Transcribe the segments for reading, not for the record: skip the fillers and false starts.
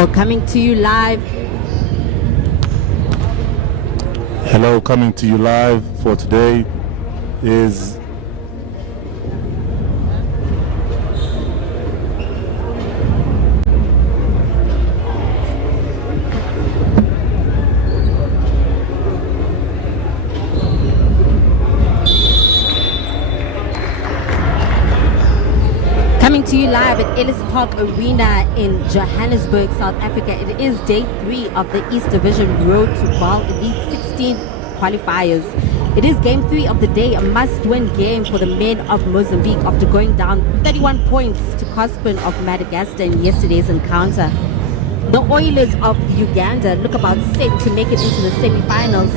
Well, coming to you live. Hello, coming to you live for today is Coming to you live at Ellis Park Arena in Johannesburg, South Africa. It is day 3 of the East Division Road to B.A.L Elite 16 qualifiers. It is game 3 of the day, a must-win game for the men of Mozambique after going down 31 points to Cospin of Madagascar in yesterday's encounter. The Oilers of Uganda look about set to make it into the semi-finals,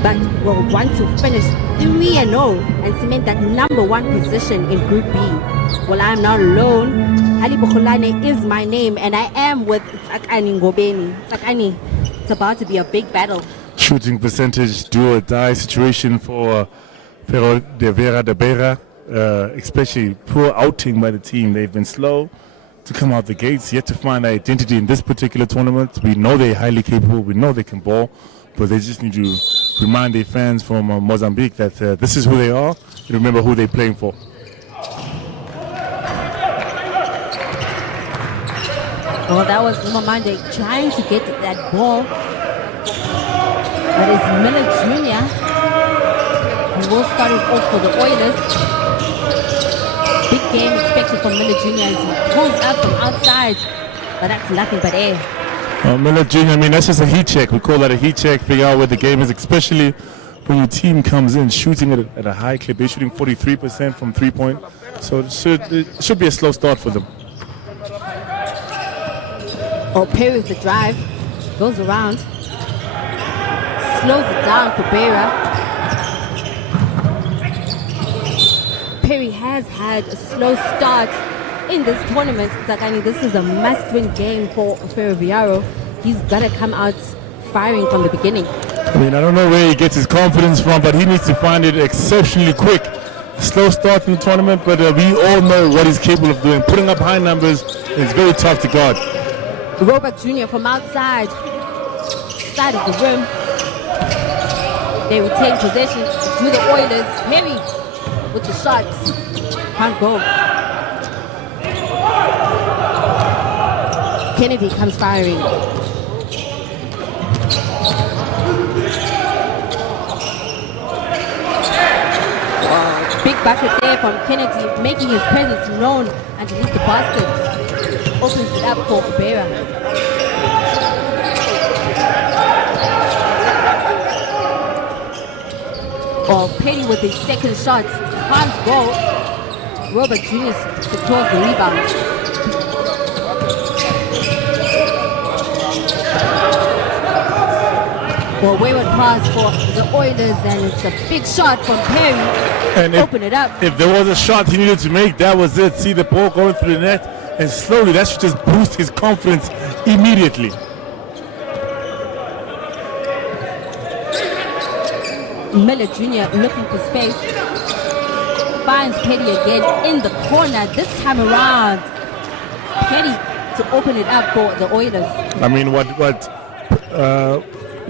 but will want to finish 3-0 and cement that number 1 position in Group B. Well, I'm not alone. Ali Bukholane is my name, and I am with Tsakani Ngobeni. Tsakani, it's about to be a big battle. shooting percentage do or die situation for Ferroviario de Beira, especially poor outing by the team. They've been slow to come out the gates, yet to find identity in this particular tournament. We know they're highly capable, we know they can ball, but they just need to remind their fans from Mozambique that this is who they are, and remember who they're playing for. Well, that was Umamande trying to get that ball, but it's Miller Jr. who will start it off for the Oilers. Big game expected from Miller Jr. as he pulls up from outside, but that's nothing but air. Miller Jr., I mean, that's just a heat check. We call that a heat check, figure out where the game is, especially when your team comes in shooting at a high clip. They're shooting 43% from 3-point, so it should be a slow start for them. Oh, Perry with the drive, goes around, slows it down for Beira. Perry has had a slow start in this tournament. Zakani, this is a must-win game for Ferroviario. He's got to come out firing from the beginning. I mean, I don't know where he gets his confidence from, but he needs to find it exceptionally quick. Slow start in the tournament, but we all know what he's capable of doing. Putting up high numbers is very tough to guard. Robert Jr. from outside, side of the rim. They retain possession to the Oilers. Perry with the shots. Can't go. Kennedy comes firing. Big bucket there from Kennedy, making his presence known underneath the basket. Opens it up for Beira. Well, Petty with his second shot. Can't go. Robert Jr. secures the rebound. Well, wayward pass for the Oilers, and it's a big shot from Perry. And open it up. If there was a shot he needed to make, that was it. See the ball going through the net, and slowly that should just boost his confidence immediately. Miller Jr. looking for space. Finds Petty again in the corner. This time around, Petty to open it up for the Oilers. I mean, what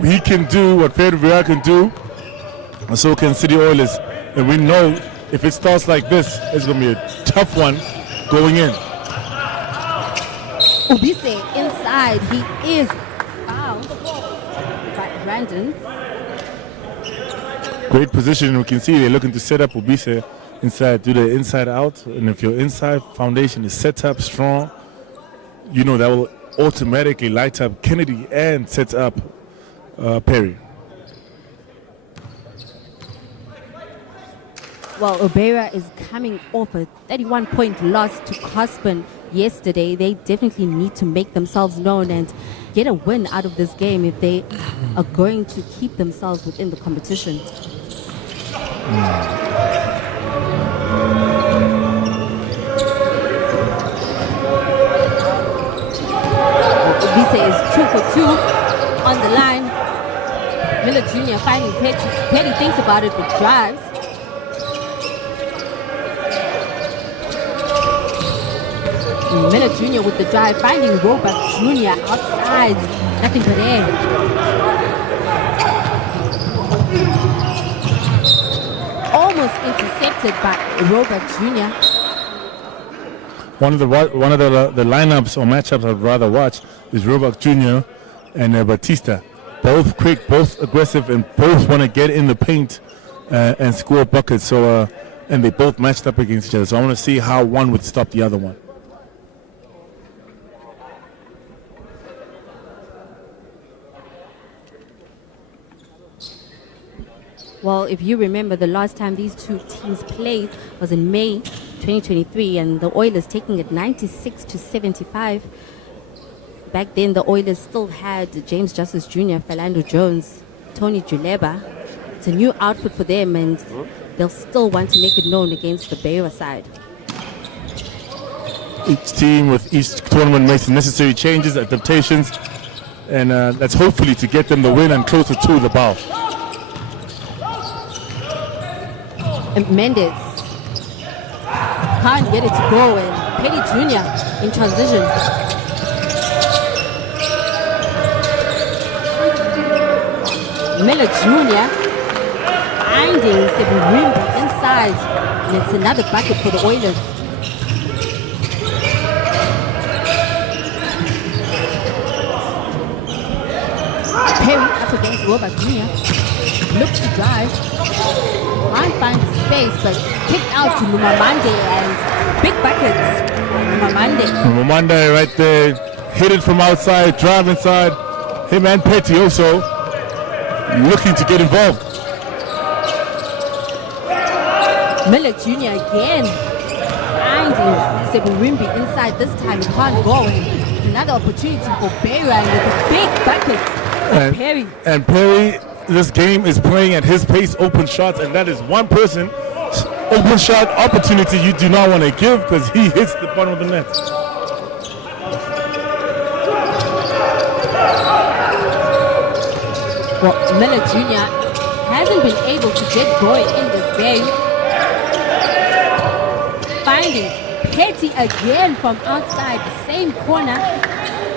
he can do, what Ferroviario can do, and so can City Oilers. And we know if it starts like this, it's going to be a tough one going in. Ubise inside. He is fouled by Brandon. Great position. We can see they're looking to set up Ubise inside, do the inside out. And if your inside foundation is set up strong, you know that will automatically light up Kennedy and set up Perry. Well, Beira is coming off a 31-point loss to Cospin yesterday. They definitely need to make themselves known and get a win out of this game if they are going to keep themselves within the competition. Ubise is 2 for 2 on the line. Miller Jr. finding Petty. Petty thinks about it but drives. Miller Jr. with the drive, finding Robert Jr. outside. Nothing but air. Almost intercepted by Robert Jr. One of the lineups or matchups I'd rather watch is Robert Jr. and Batista. Both quick, both aggressive, and both want to get in the paint and score buckets. So and they both matched up against each other. So I want to see how one would stop the other one. Well, if you remember, the last time these two teams played was in May 2023, and the Oilers taking it 96-75. Back then, the Oilers still had James Justice Jr., Philando Jones, Tony Juleba. It's a new outfit for them, and they'll still want to make it known against the Beira side. Each team with each tournament makes the necessary changes, adaptations, and that's hopefully to get them the win and closer to the B.A.L. And Mendes can't get it to go, and Petty Jr. in transition. Miller Jr. finding Seburimbi inside, and it's another bucket for the Oilers. Perry up against Robert Jr. Looks to drive. Can't find space, but kicked out to Mumamande, and big buckets. Mumamande right there, hit it from outside, drive inside. Him and Petty also looking to get involved. Miller Jr. again finding Seburimbi inside. This time it can't go. Another opportunity for Beira, and with a big bucket. Perry. And Perry, this game is playing at his pace, open shots, and that is one person open shot opportunity you do not want to give because he hits the bottom of the net. Well, Miller Jr. hasn't been able to get going in this game. Finding Petty again from outside the same corner,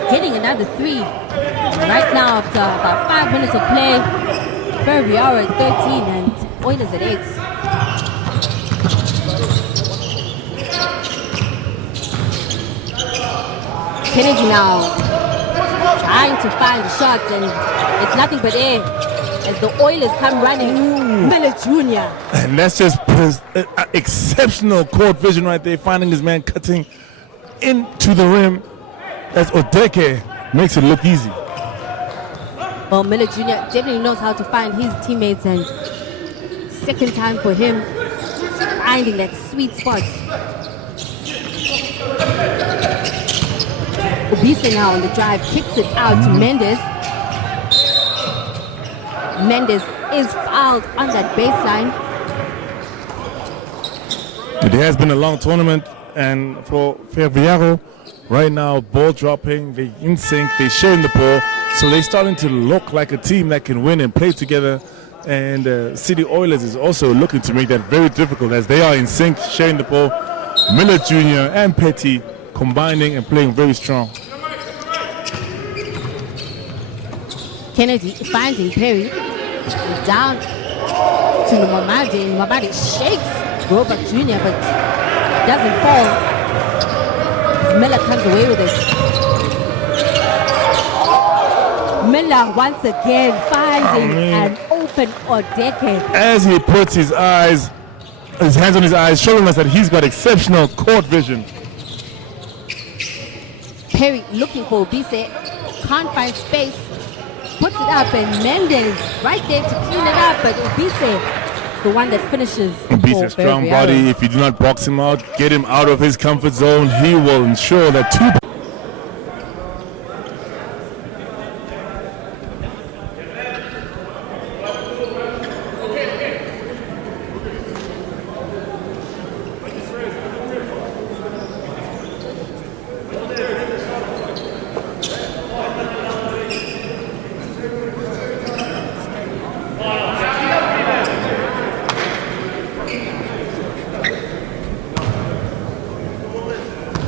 getting another three. Right now, after about 5 minutes of play, Ferroviario at 13 and Oilers at 8. Kennedy now trying to find the shot, and it's nothing but air as the Oilers come running. Miller Jr. And that's just exceptional court vision right there, finding his man cutting into the rim as Odeke makes it look easy. Well, Miller Jr. definitely knows how to find his teammates, and second time for him finding that sweet spot. Obisa now on the drive, kicks it out to Mendes. Mendes is fouled on that baseline. It has been a long tournament, and for Ferroviario, right now, ball dropping, they in sync, they sharing the ball, so they're starting to look like a team that can win and play together. And City Oilers is also looking to make that very difficult as they are in sync, sharing the ball. Miller Jr. and Petty combining and playing very strong. Kennedy finding Perry down to Mamadi. Mamadi shakes Robert Jr. but doesn't fall. Miller comes away with it. Miller once again finding an open Odeke. As he puts his hands on his eyes, showing us that he's got exceptional court vision. Perry looking for Obise, can't find space, puts it up, and Mendes right there to clean it up, but Obise the one that finishes. Obise, strong body. If you do not box him out, get him out of his comfort zone, he will ensure that two.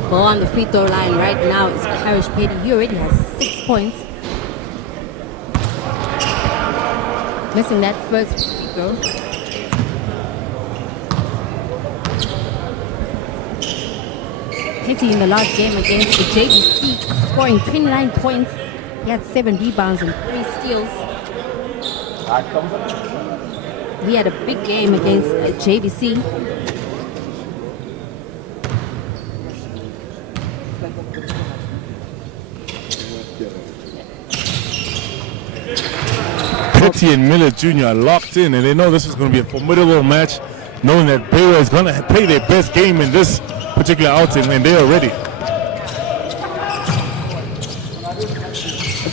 Ball on the free throw line right now is Parish Petty. He already has 6 points. Missing that first free throw. Petty in the last game against the JDC, scoring 29 points. He had 7 rebounds and 3 steals. We had a big game against JVC. Petty and Miller Jr. are locked in, and they know this is going to be a formidable match, knowing that Beira is going to play their best game in this particular outing, and they are ready.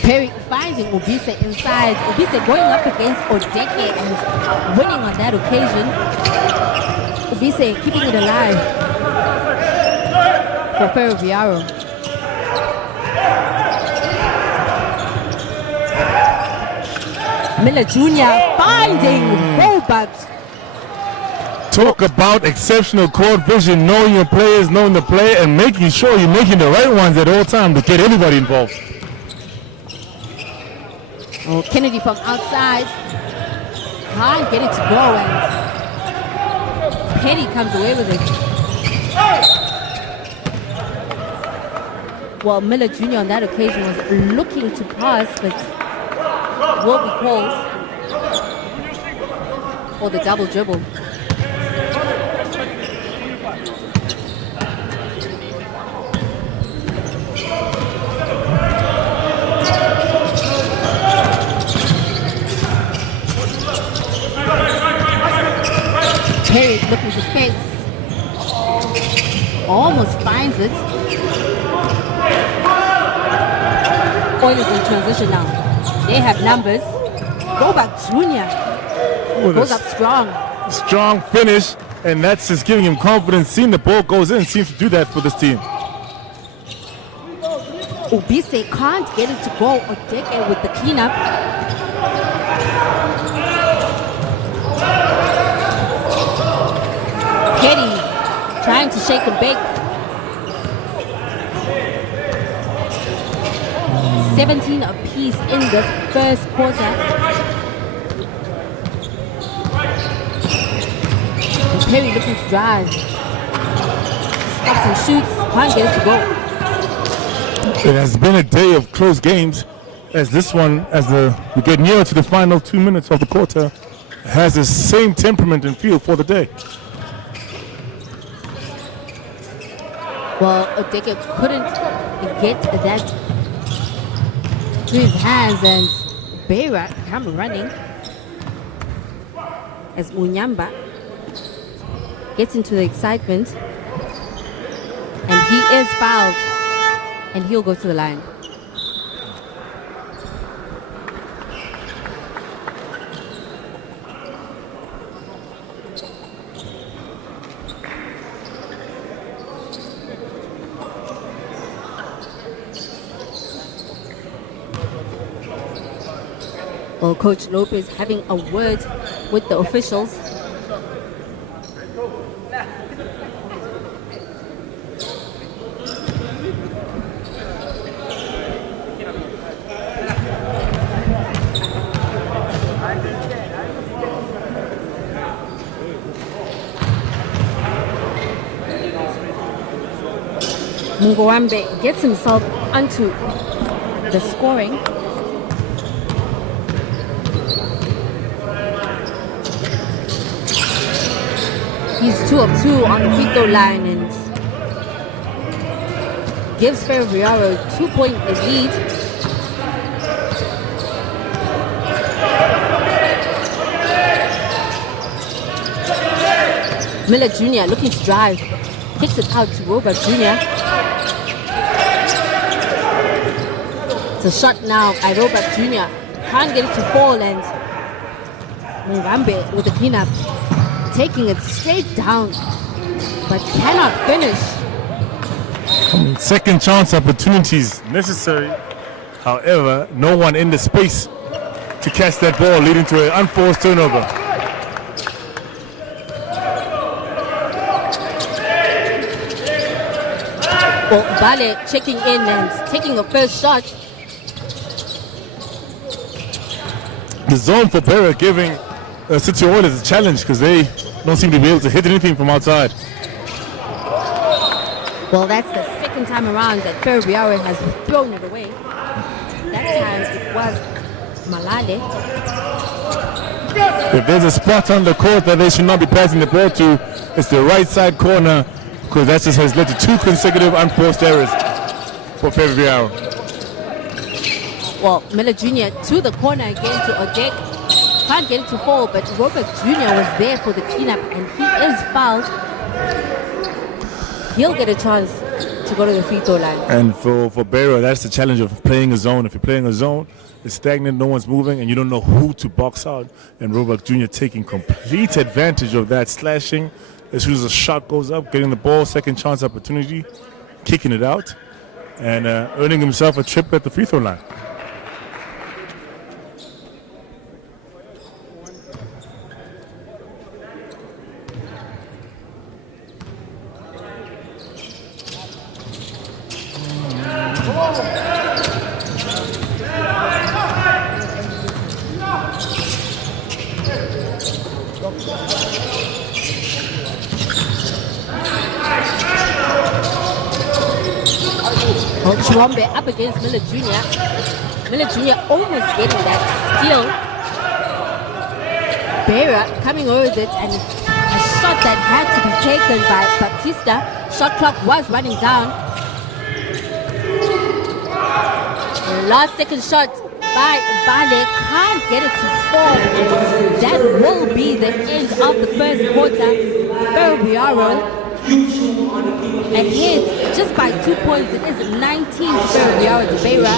Perry finding Ubise inside. Ubise going up against Odeke and winning on that occasion. Ubise keeping it alive for Ferroviario. Miller Jr. finding Robert. Talk about exceptional court vision, knowing your players, knowing the play, and making sure you're making the right ones at all times to get everybody involved. Oh, Kennedy from outside. Can't get it to go, and Petty comes away with it. Well, Miller Jr. on that occasion was looking to pass, but will be called for the double dribble. Perry looking for space. Almost finds it. Oilers in transition now. They have numbers. Go back, Junior. Goes up strong. Strong finish, and that's just giving him confidence. Seeing the ball goes in seems to do that for this team. Ubise can't get it to go. Odeke with the cleanup. Petty trying to shake and bake. 17 apiece in this first quarter. Perry looking to drive. Stops and shoots. Can't get it to go. It has been a day of close games, as this one, we get nearer to the final 2 minutes of the quarter, has the same temperament and feel for the day. Well, Odeke couldn't get that to his hands, and Beira come running as Munyamba gets into the excitement, and he is fouled, and he'll go to the line. Well, Coach Lopez having a word with the officials. Mungwambe gets himself onto the scoring. He's 2 of 2 on the free throw line and gives Ferroviario a 2-point lead. Miller Jr. looking to drive. Kicks it out to Robert Jr. It's a shot now by Robert Jr. Can't get it to fall, and Mugambe with the cleanup. Taking it straight down, but cannot finish. Second chance opportunities necessary. However, no one in the space to catch that ball, leading to an unforced turnover. Well, B.A.L checking in and taking a first shot. The zone for Beira giving City Oilers a challenge because they don't seem to be able to hit anything from outside. Well, that's the second time around that Ferroviario has thrown it away. That time it was Malale. If there's a spot on the court that they should not be passing the ball to, it's the right side corner, because that just has led to 2 consecutive unforced errors for Ferroviario. Well, Miller Jr. to the corner again to Odek. Can't get it to fall, but Robert Jr. was there for the cleanup and he is fouled. He'll get a chance to go to the free throw line. And for Beira, that's the challenge of playing a zone. If you're playing a zone, it's stagnant, no one's moving, and you don't know who to box out. And Robert Jr. taking complete advantage of that, slashing as soon as the shot goes up, getting the ball, second chance opportunity, kicking it out, and earning himself a trip at the free throw line. Chirombe up against Miller Jr. Miller Jr. almost getting that steal. Beira coming over with it and a shot that had to be taken by Baptista. Shot clock was running down. The last second shot by B.A.L can't get it to fall. That will be the end of the first quarter. Ferroviario ahead just by 2 points. It is 19 Ferroviario to Beira.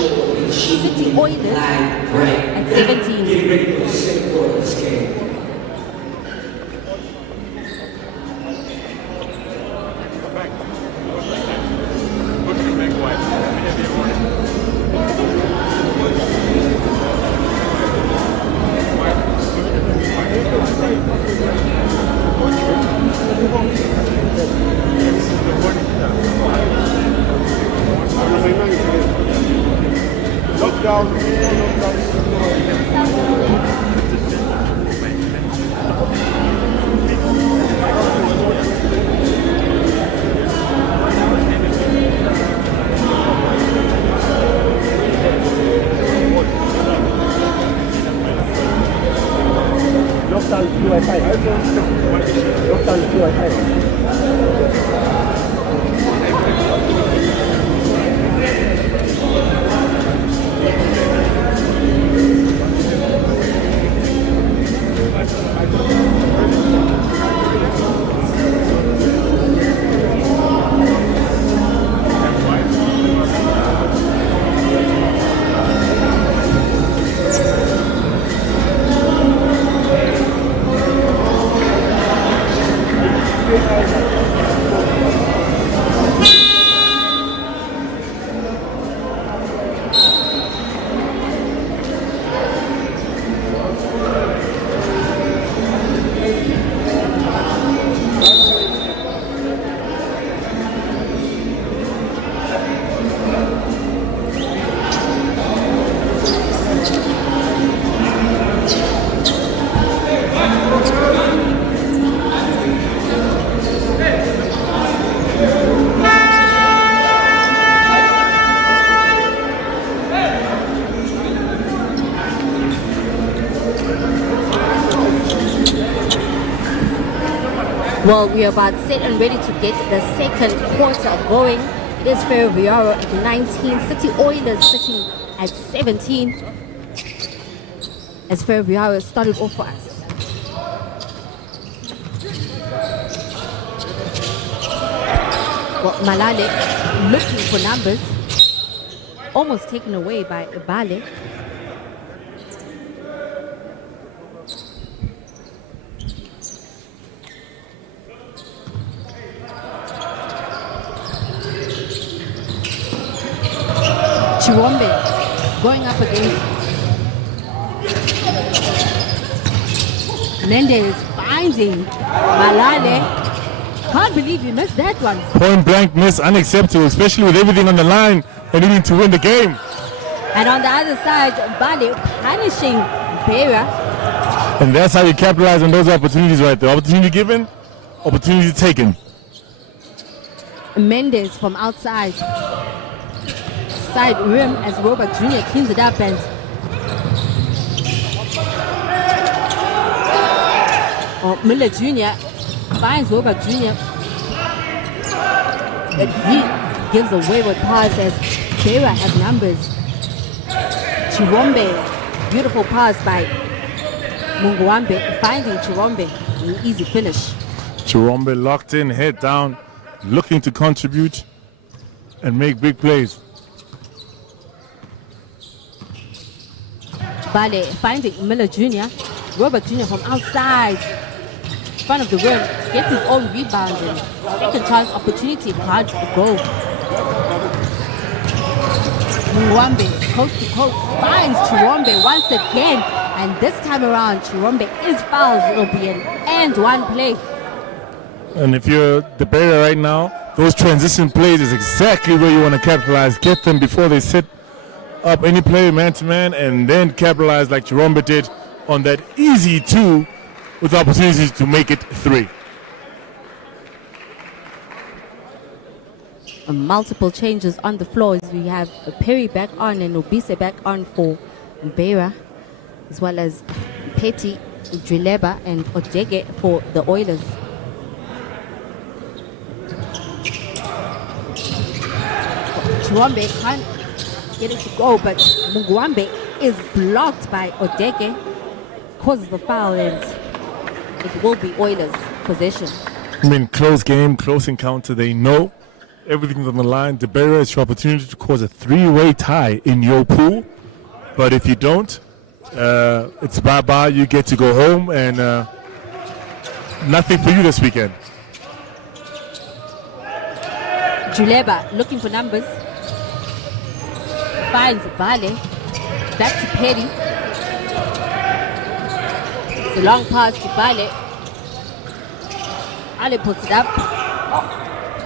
City Oilers at 17. Well, we are about set and ready to get the second quarter going. It is Ferroviario at 19, City Oilers sitting at 17. As Ferroviario started off for us. Well, Malale looking for numbers. Almost taken away by B.A.L. Chirombe going up against Mendes, finding Malale. Can't believe you missed that one. Point blank miss, unacceptable, especially with everything on the line and needing to win the game. And on the other side, B.A.L punishing Beira. And that's how you capitalize on those opportunities right there. Opportunity given, opportunity taken. Mendes from outside. Side rim as Robert Jr. cleans it up and Miller Jr. finds Robert Jr. But he gives a wayward pass as Beira have numbers. Chirombe, beautiful pass by Mungwambe, finding Chirombe, an easy finish. Chirombe locked in, head down, looking to contribute and make big plays. B.A.L finding Miller Jr. Robert Jr. from outside, front of the rim, gets his own rebound and second chance opportunity, can't go. Mwambe, coast to coast, finds Chirombe once again, and this time around Chirombe is fouled. It'll be an and one play. And if you're the Beira right now, those transition plays is exactly where you want to capitalize. Get them before they set up any play man-to-man, and then capitalize like Chirombe did on that easy 2 with opportunities to make it 3. Multiple changes on the floor as we have Perry back on and Obise back on for Beira, as well as Petty, Drileba and Odege for the Oilers. Chirombe can't get it to go, but Mungwambe is blocked by Odege, causes the foul, and it will be Oilers possession. I mean, close game, close encounter. They know everything's on the line. The Beira is your opportunity to cause a 3-way tie in your pool. But if you don't, it's bye-bye. You get to go home, and nothing for you this weekend. Juleba looking for numbers. Finds B.A.L. Back to Petty. It's a long pass to B.A.L. Ali puts it up.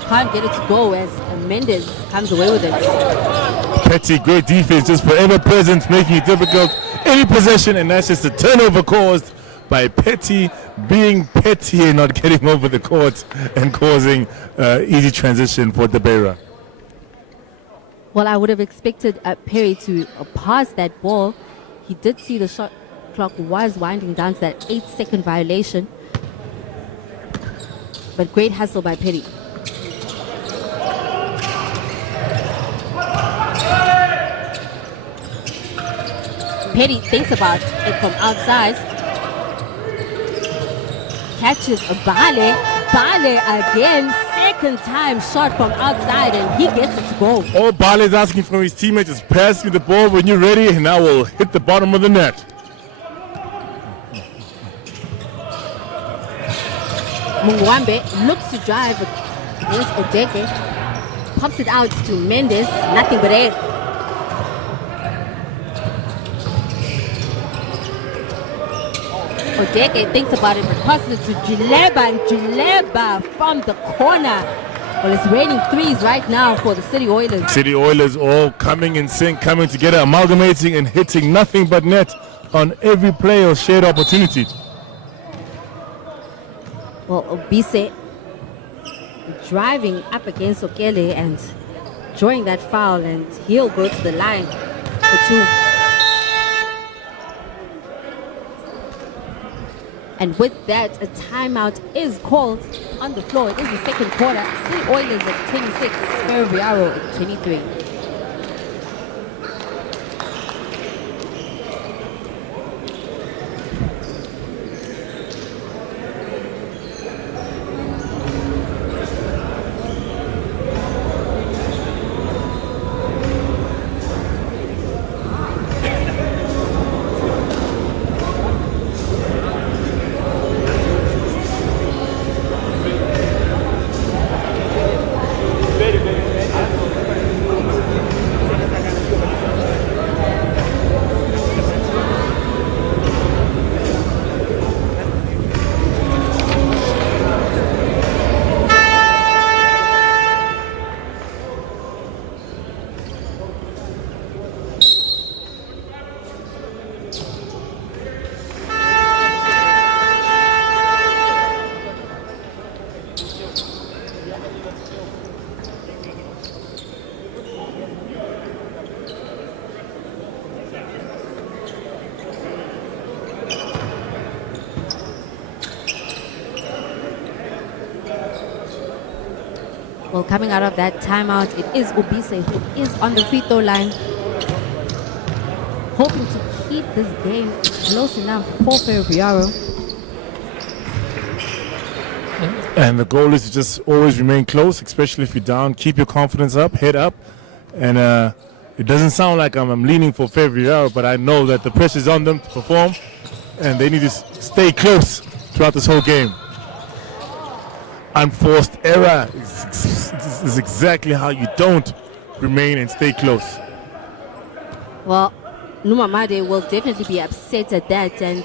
Can't get it to go as Mendes comes away with it. Petty, great defense, just forever present, making it difficult. Any possession, and that's just a turnover caused by Petty being petty and not getting over the court and causing easy transition for the Beira. Well, I would have expected Perry to pass that ball. He did see the shot clock was winding down to that 8-second violation. But great hustle by Petty. Petty thinks about it from outside. Catches B.A.L. B.A.L again, second time shot from outside, and he gets it to go. All B.A.L is asking from his teammates is pass me the ball when you're ready, and I will hit the bottom of the net. Mungwambe looks to drive against Odeke. Pops it out to Mendes, nothing but air. Odeke thinks about it, but passes it to Drileba, and Drileba from the corner. Well, it's raining threes right now for the City Oilers. City Oilers all coming in sync, coming together, amalgamating and hitting nothing but net on every play or shared opportunity. Well, Obise driving up against Okele and drawing that foul, and he'll go to the line for 2. And with that, a timeout is called on the floor. It is the second quarter. City Oilers at 26, Ferroviario at 23. Well, coming out of that timeout, it is Ubise who is on the free throw line, hoping to keep this game close enough for Ferroviario. And the goal is to just always remain close, especially if you're down. Keep your confidence up, head up. And it doesn't sound like I'm leaning for Ferroviario, but I know that the pressure is on them to perform, and they need to stay close throughout this whole game. Unforced error is exactly how you don't remain and stay close. Well, Numamade will definitely be upset at that, and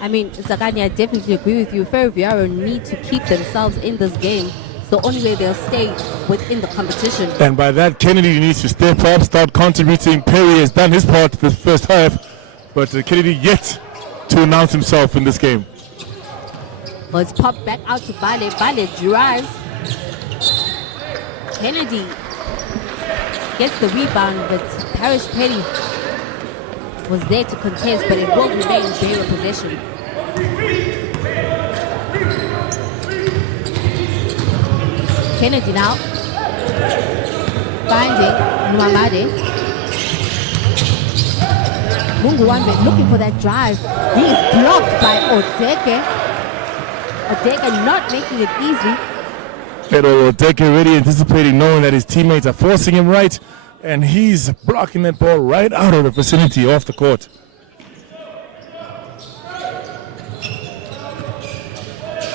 I mean, Zakani, I definitely agree with you. Ferroviario need to keep themselves in this game. It's the only way they'll stay within the competition. And by that, Kennedy needs to step up, start contributing. Perry has done his part the first half, but Kennedy yet to announce himself in this game. Well, it's popped back out to B.A.L. B.A.L drives. Kennedy gets the rebound, but Parish Petty was there to contest, but it will remain Beira possession. Kennedy now finding Nwamade. Munguwambe looking for that drive. He is blocked by Odeke. Odeke not making it easy. Odeke already anticipating, knowing that his teammates are forcing him right, and he's blocking that ball right out of the vicinity off the court.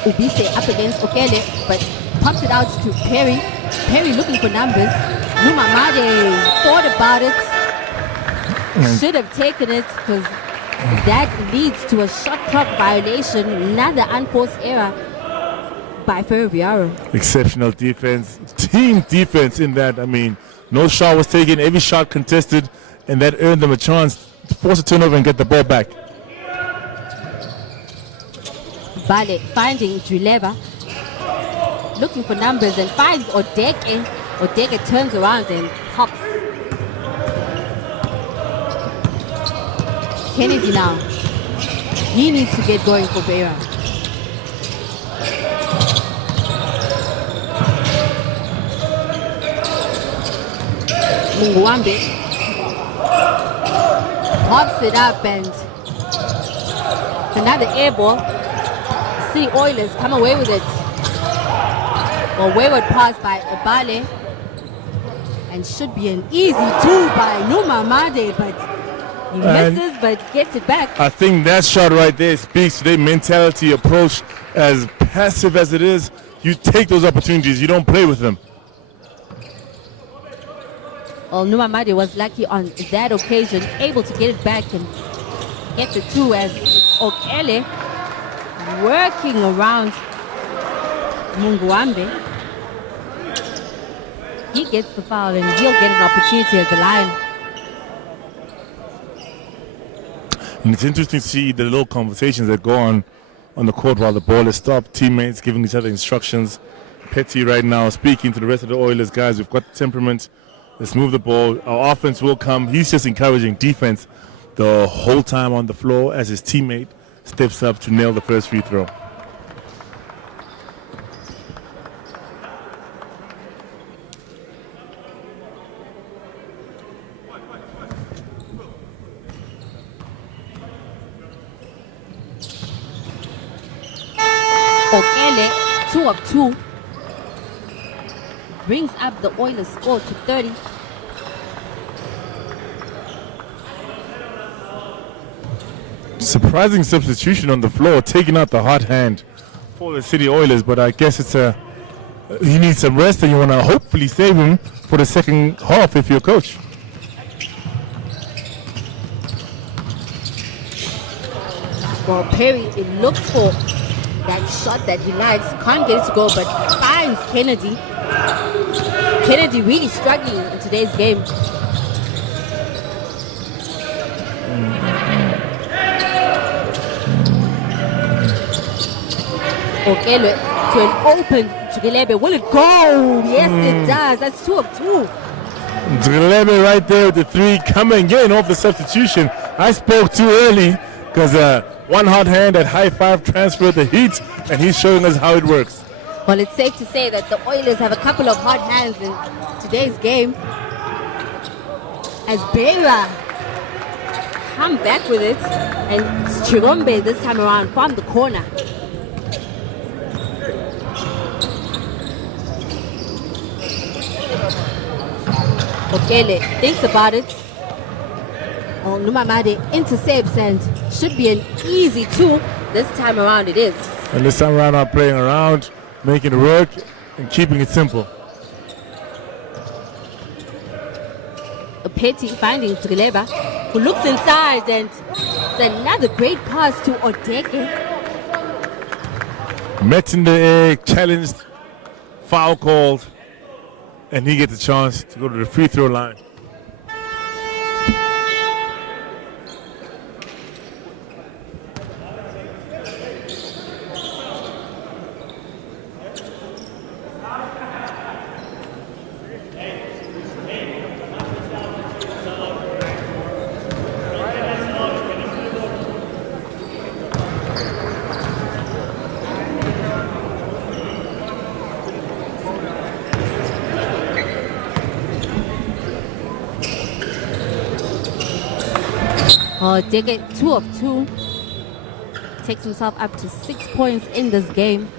Ubise up against Okele, but pumps it out to Perry. Perry looking for numbers. Numamade thought about it. Should have taken it, because that leads to a shot clock violation. Another unforced error by Ferroviario. Exceptional defense, team defense in that. I mean, no shot was taken, every shot contested, and that earned them a chance to force a turnover and get the ball back. B.A.L finding Drileva, looking for numbers, and finds Odeke. Odeke turns around and pops. Kennedy now. He needs to get going for Beira. Munguwambe pops it up, and another air ball. City Oilers come away with it. Well, wayward pass by B.A.L, and should be an easy two by Numamade, but he misses but gets it back. I think that shot right there speaks to their mentality, approach. As passive as it is, you take those opportunities, you don't play with them. Well, Numamade was lucky on that occasion, able to get it back and get the two, as Okele working around Munguwambe. He gets the foul and he'll get an opportunity at the line. And it's interesting to see the little conversations that go on the court while the ball is stopped. Teammates giving each other instructions. Petty right now speaking to the rest of the Oilers guys. We've got the temperament. Let's move the ball. Our offense will come. He's just encouraging defense the whole time on the floor as his teammate steps up to nail the first free throw. Okele, 2 of 2, brings up the Oilers score to 30. Surprising substitution on the floor, taking out the hot hand for the City Oilers, but I guess he needs some rest, and you want to hopefully save him for the second half if you're a coach. Well, Perry, it looks for that shot that he likes, can't get it to go, but finds Kennedy. Kennedy really struggling in today's game. Okele to an open Tugilebe. Will it go? Yes, it does. That's 2 of 2. Drelebe right there with the 3 coming in off the substitution. I spoke too early because one hot hand at high 5 transferred the heat, and he's showing us how it works. Well, it's safe to say that the Oilers have a couple of hot hands in today's game. As Beira come back with it, and Chirombe this time around from the corner. Okele thinks about it. Oh, Numamade intercepts and should be an easy 2. This time around it is. And this time around I'm playing around, making it work, and keeping it simple. Petty finding Trileba, who looks inside, and it's another great pass to Odeke. Met in the air, challenged, foul called, and he gets a chance to go to the free throw line. Dege 2 of 2 takes himself up to 6 points in this game.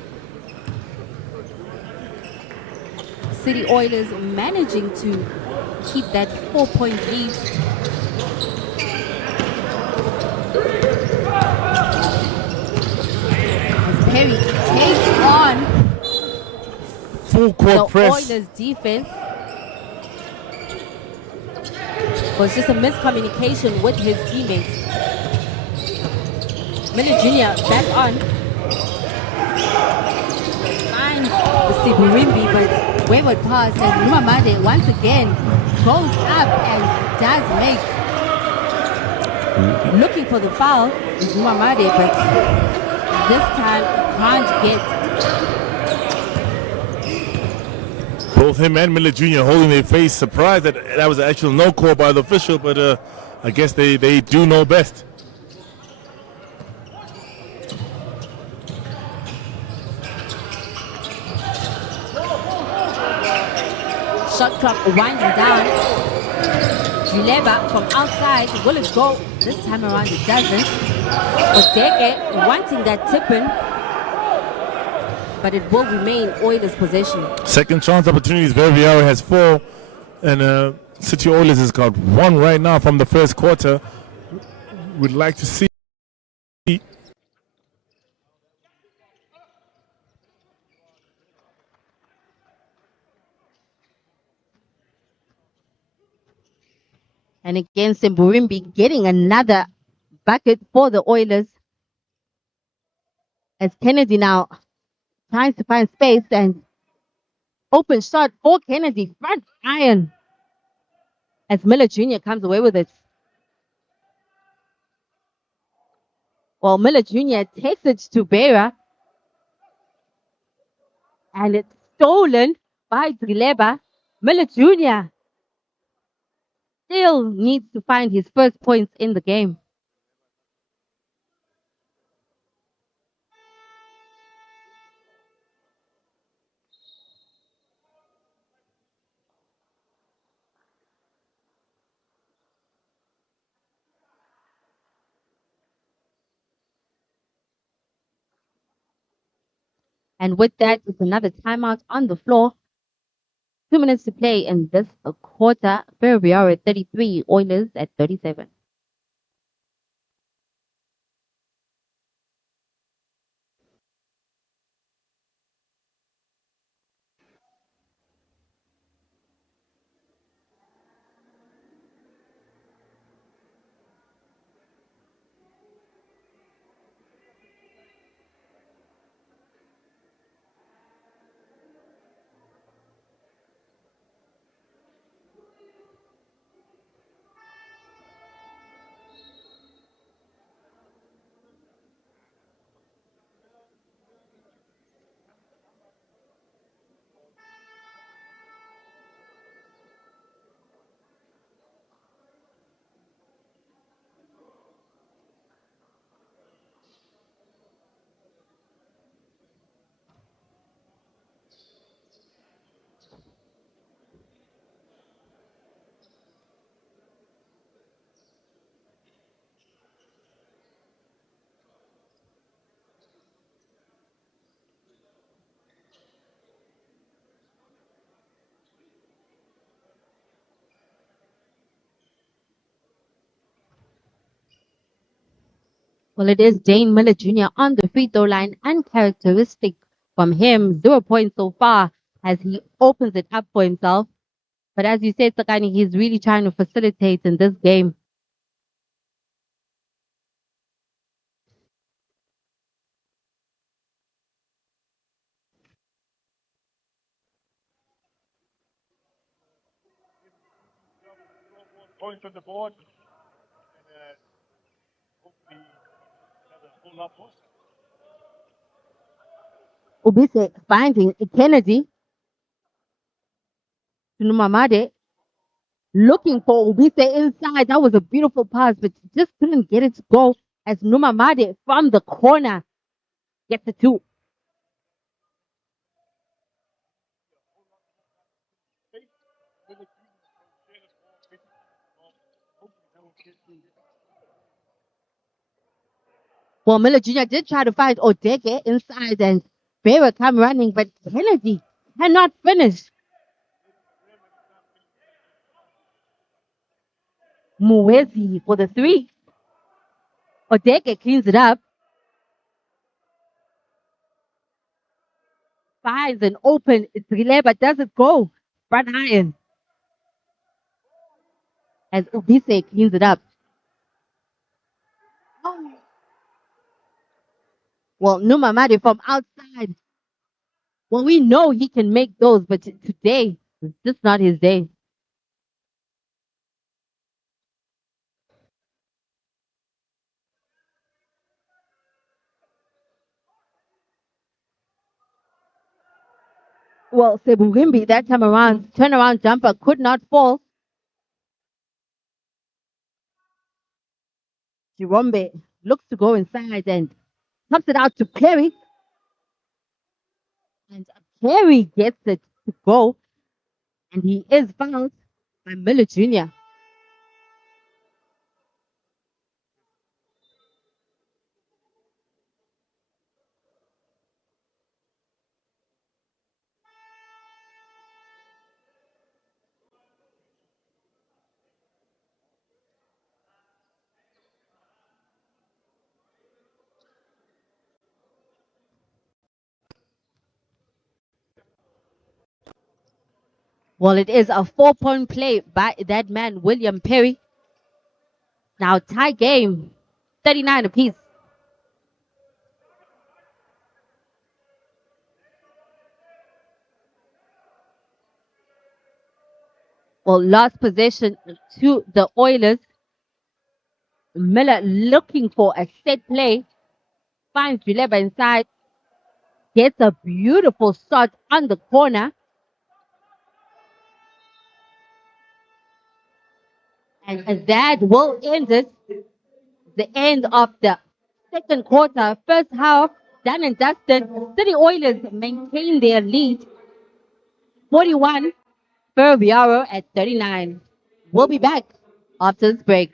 City Oilers managing to keep that 4-point lead. As Perry takes on full court the press. Oilers defense. It was just a miscommunication with his teammates. Miller Jr. back on. Finds the Siburimbi, but wayward pass, and Numamade once again goes up and does make. Looking for the foul is Numamade, but this time can't get. Both him and Miller Jr. holding their face, surprised that that was an actual no call by the official, but I guess they do know best. Shot clock winding down. Juleba from outside. Will it go? This time around it doesn't. Odeke wanting that tip-in, but it will remain Oilers' possession. Second chance opportunities. Ferroviario has 4, and City Oilers has got 1 right now from the first quarter. We'd like to see. And again, Simburimbi getting another bucket for the Oilers. As Kennedy now tries to find space, and open shot for Kennedy, front iron. As Miller Jr. comes away with it. Well, Miller Jr. takes it to Beira. And it's stolen by Drileba. Miller Jr. still needs to find his first points in the game. And with that, it's another timeout on the floor. 2 minutes to play in this quarter. Ferroviario at 33, Oilers at 37. Well, it is Dane Miller Jr. on the free throw line. Uncharacteristic from him. 0 points so far as he opens it up for himself. But as you said, Sakani, he's really trying to facilitate in this game. Points on the board. And hopefully another full up post. Ubise finding Kennedy to Numamade. Looking for Ubise inside. That was a beautiful pass, but just couldn't get it to go as Numamade from the corner gets the two. Well, Miller Jr. did try to find Odeke inside and Beira come running, but Kennedy cannot finish. Muezi for the three. Odeke cleans it up. Finds an open relay, but doesn't go. Front iron. As Ubise cleans it up. Well, Numamadi from outside. Well, we know he can make those, but today is just not his day. Well, Seburimbi that time around, turnaround jumper could not fall. Jirombe looks to go inside and pumps it out to Perry. And Perry gets it to go. And he is fouled by Miller Jr. Well, it is a 4-point play by that man, William Perry. Now tie game, 39 apiece. Well, last possession to the Oilers. Miller looking for a set play. Finds Juleba inside. Gets a beautiful shot on the corner. And that will end it. The end of the second quarter. First half, done and dusted. City Oilers maintain their lead. 41, Ferroviario at 39. We'll be back after this break.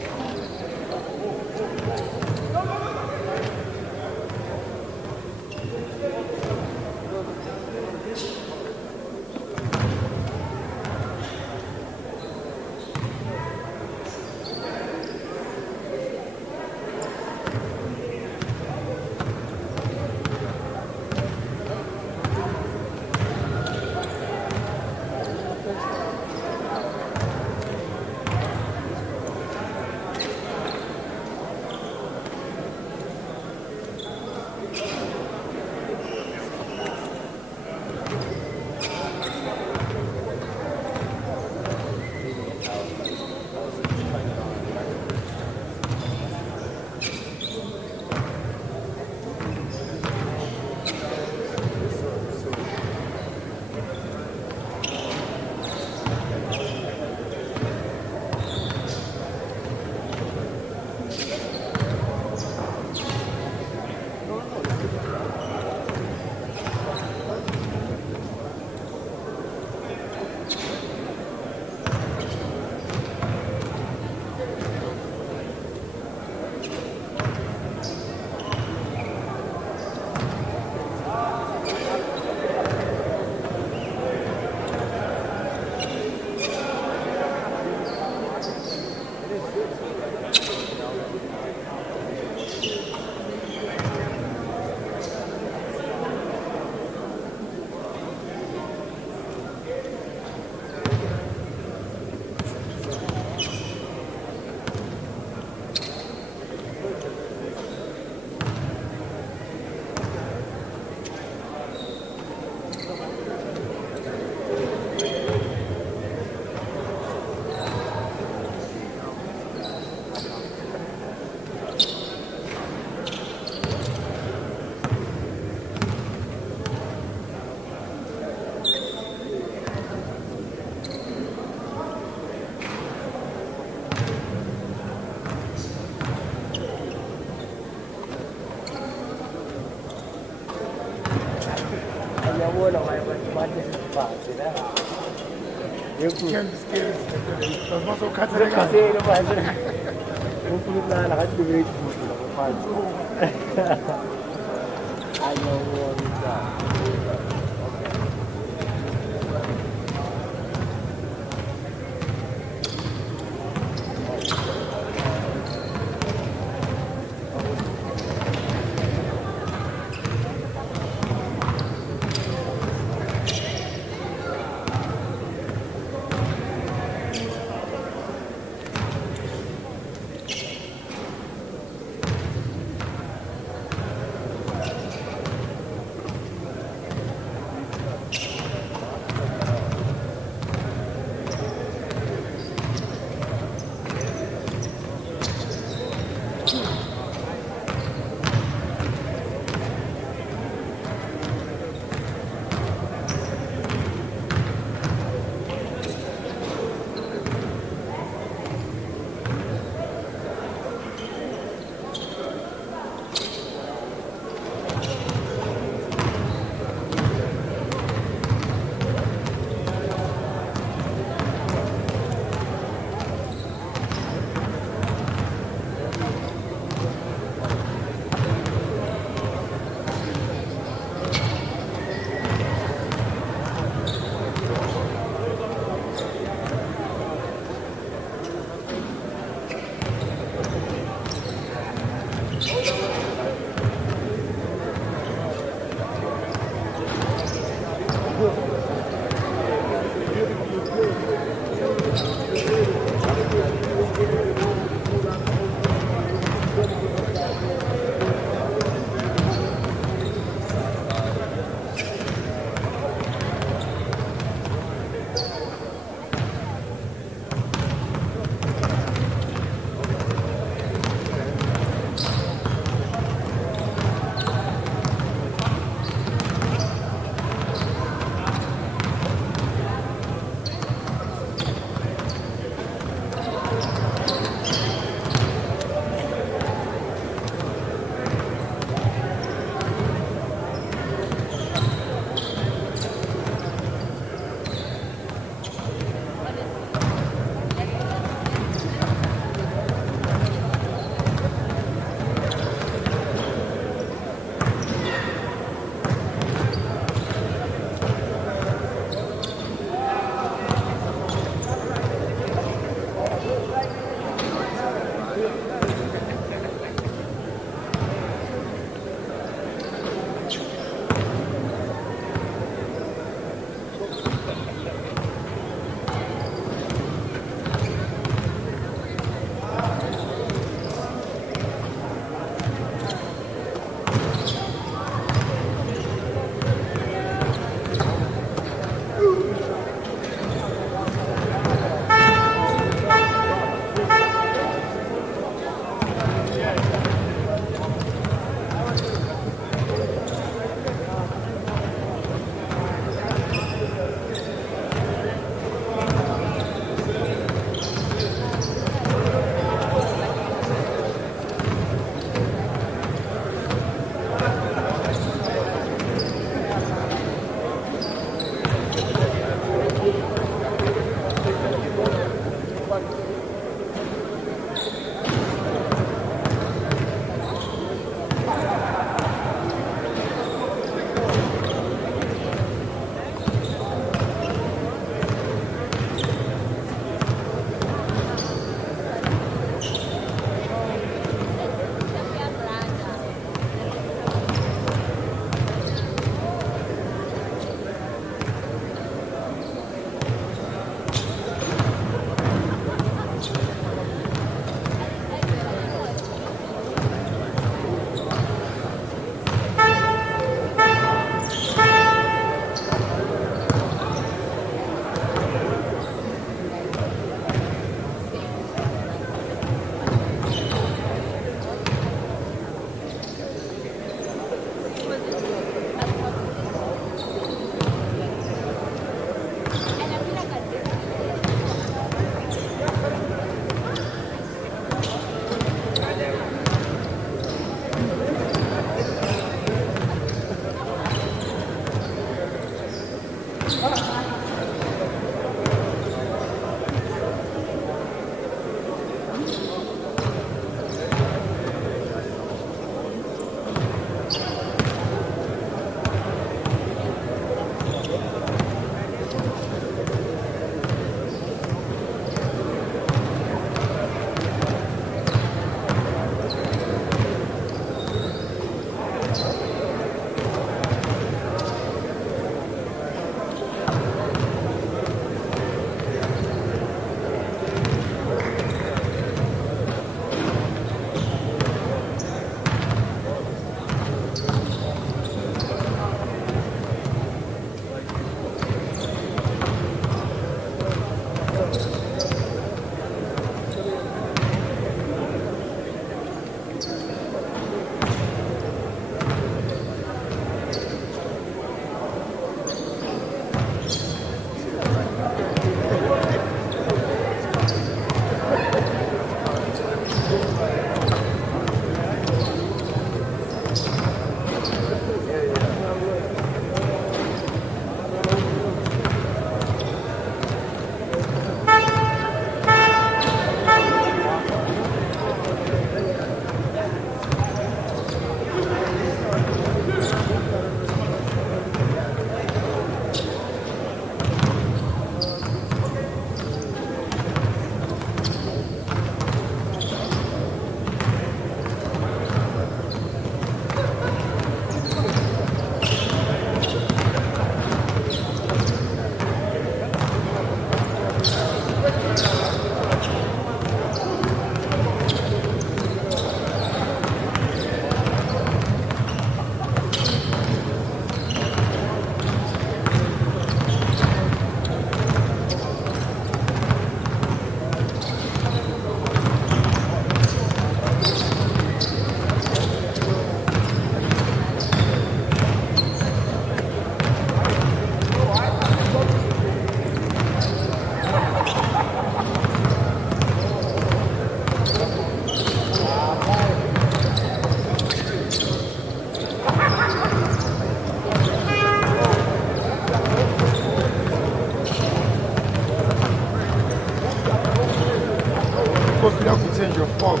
change of form.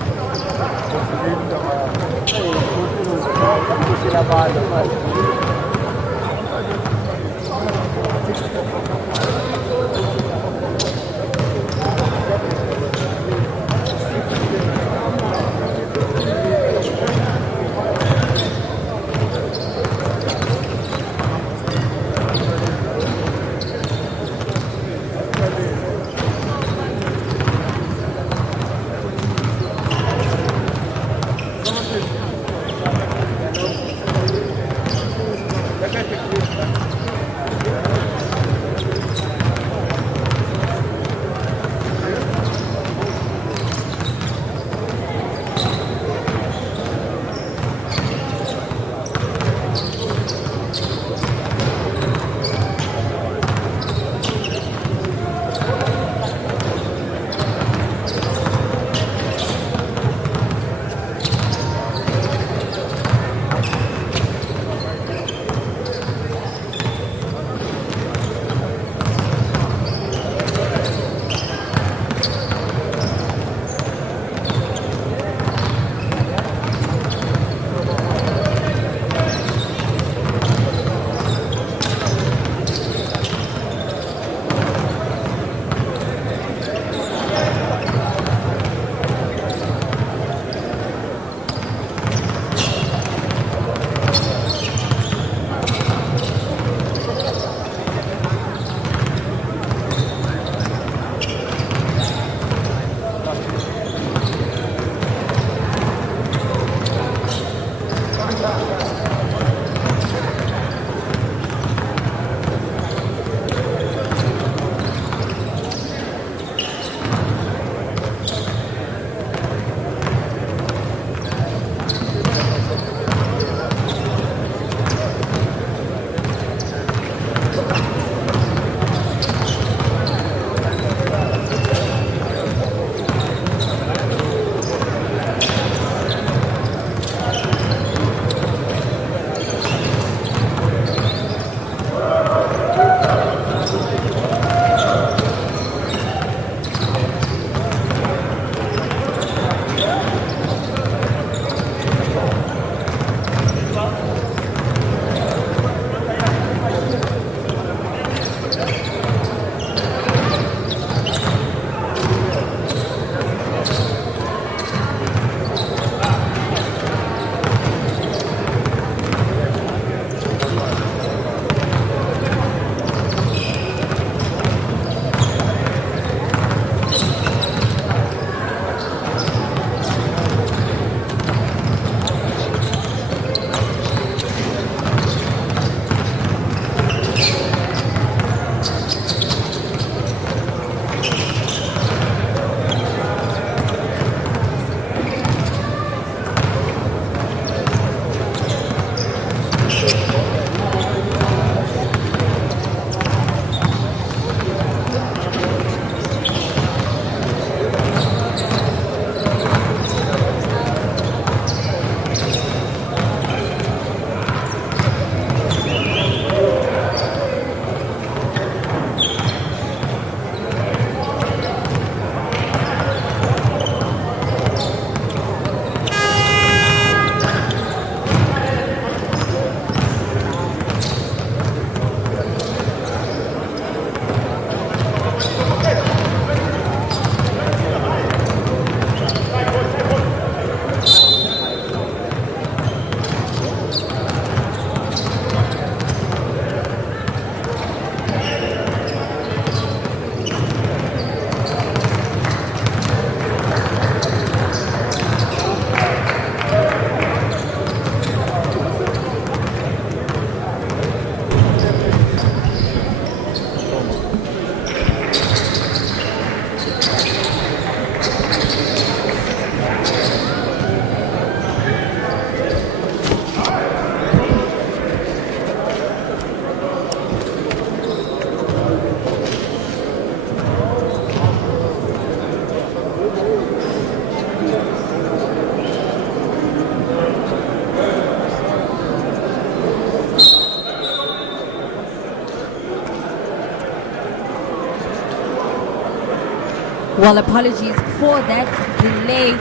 Well, apologies for that delay. A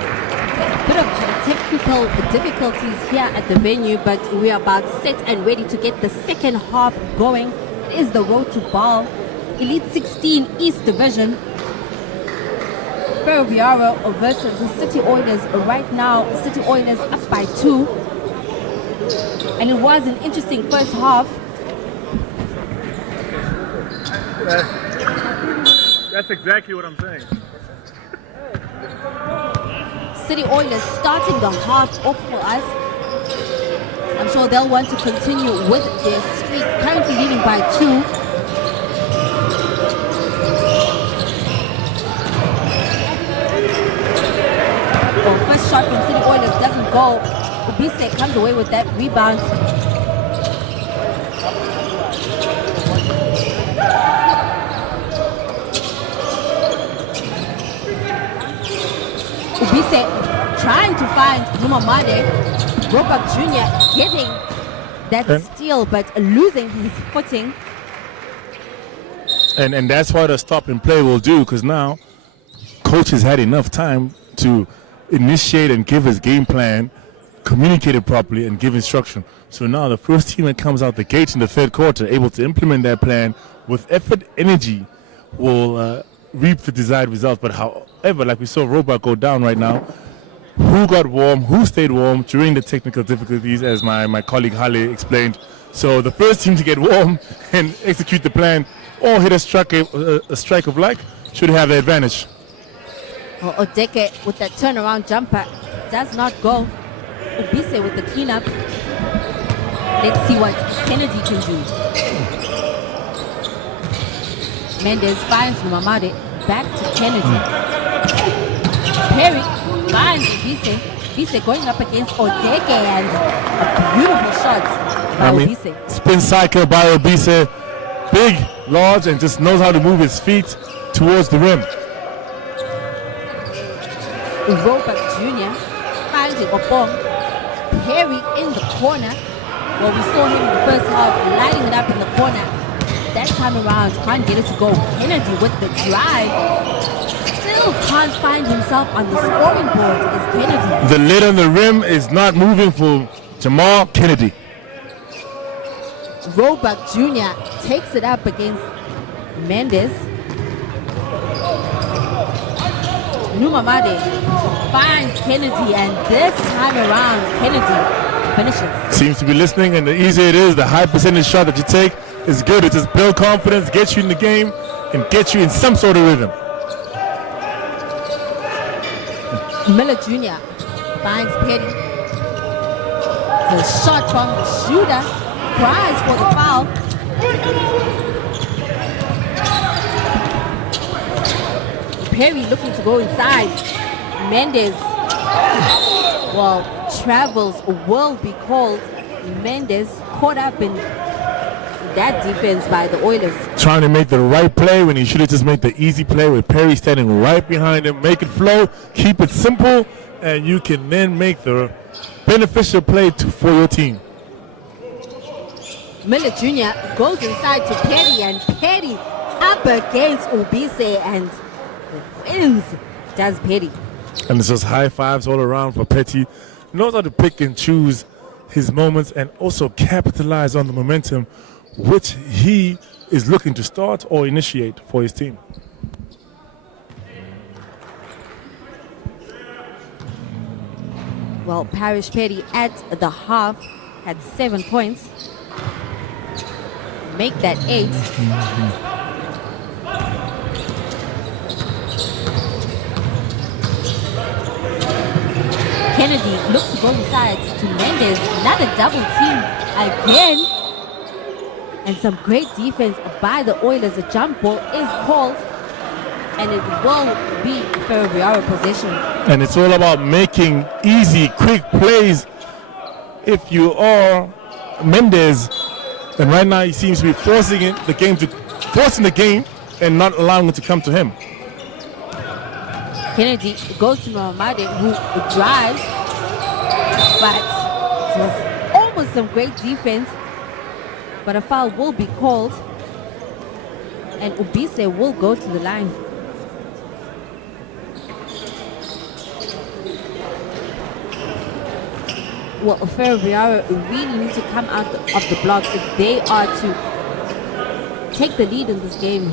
bit of technical difficulties here at the venue, but we are about set and ready to get the second half going. It is the road to B.A.L, Elite 16 East Division. Ferroviario versus the City Oilers. Right now, City Oilers up by 2. And it was an interesting first half. That's exactly what I'm saying. City Oilers starting the half off for us. I'm sure they'll want to continue with their streak, currently leading by 2. Well, first shot from City Oilers doesn't go. B.A.L comes away with that rebound. B.A.L trying to find Numamade. Robert Jr. getting that steal but losing his footing. And that's what a stop and play will do, because now coach has had enough time to initiate and give his game plan, communicate it properly, and give instruction. So now the first team that comes out the gate in the third quarter, able to implement that plan with effort, energy, will reap the desired result. But however, like we saw Robert go down right now, who got warm, who stayed warm during the technical difficulties, as my colleague Hale explained. So the first team to get warm and execute the plan or hit a strike of luck should have the advantage. Well, Odeke with that turnaround jumper does not go. B.A.L with the cleanup. Let's see what Kennedy can do. Mendes finds Numamade. Back to Kennedy. Perry finds B.A.L. B.A.L going up against Odeke, and a beautiful shot by B.A.L. Spin cycle by B.A.L. Big, large, and just knows how to move his feet towards the rim. Robert Jr. finds it Opong. Perry in the corner. Well, we saw him in the first half lighting it up in the corner. That time around, can't get it to go. Kennedy with the drive. Still can't find himself on the scoring board is Kennedy. The lid on the rim is not moving for Jamal Kennedy. Robert Jr. takes it up against Mendes. Numamade finds Kennedy, and this time around, Kennedy finishes. Seems to be listening, and the easier it is, the high percentage shot that you take is good. It just builds confidence, gets you in the game, and gets you in some sort of rhythm. Miller Jr. finds Petty. The shot from the shooter, cries for the foul. Perry looking to go inside. Mendes, well, travels will be called. Mendes caught up in that defense by the Oilers. Trying to make the right play when he should have just made the easy play with Perry standing right behind him. Make it flow, keep it simple, and you can then make the beneficial play for your team. Miller Jr. goes inside to Petty, and Petty up against B.A.L and wins. Does Petty. And it's just high fives all around for Petty. Knows how to pick and choose his moments and also capitalize on the momentum which he is looking to start or initiate for his team. Well, Parish Petty at the half had 7 points. Make that 8. Kennedy looks to go inside to Mendes. Another double team again. And some great defense by the Oilers. A jump ball is called, and it will be Ferroviario possession. And it's all about making easy, quick plays. If you are Mendes, and right now he seems to be forcing the game and not allowing it to come to him. Kennedy goes to Numamade, who drives, but it was almost some great defense. But a foul will be called, and B.A.L will go to the line. well, Ferroviario really need to come out of the blocks if they are to take the lead in this game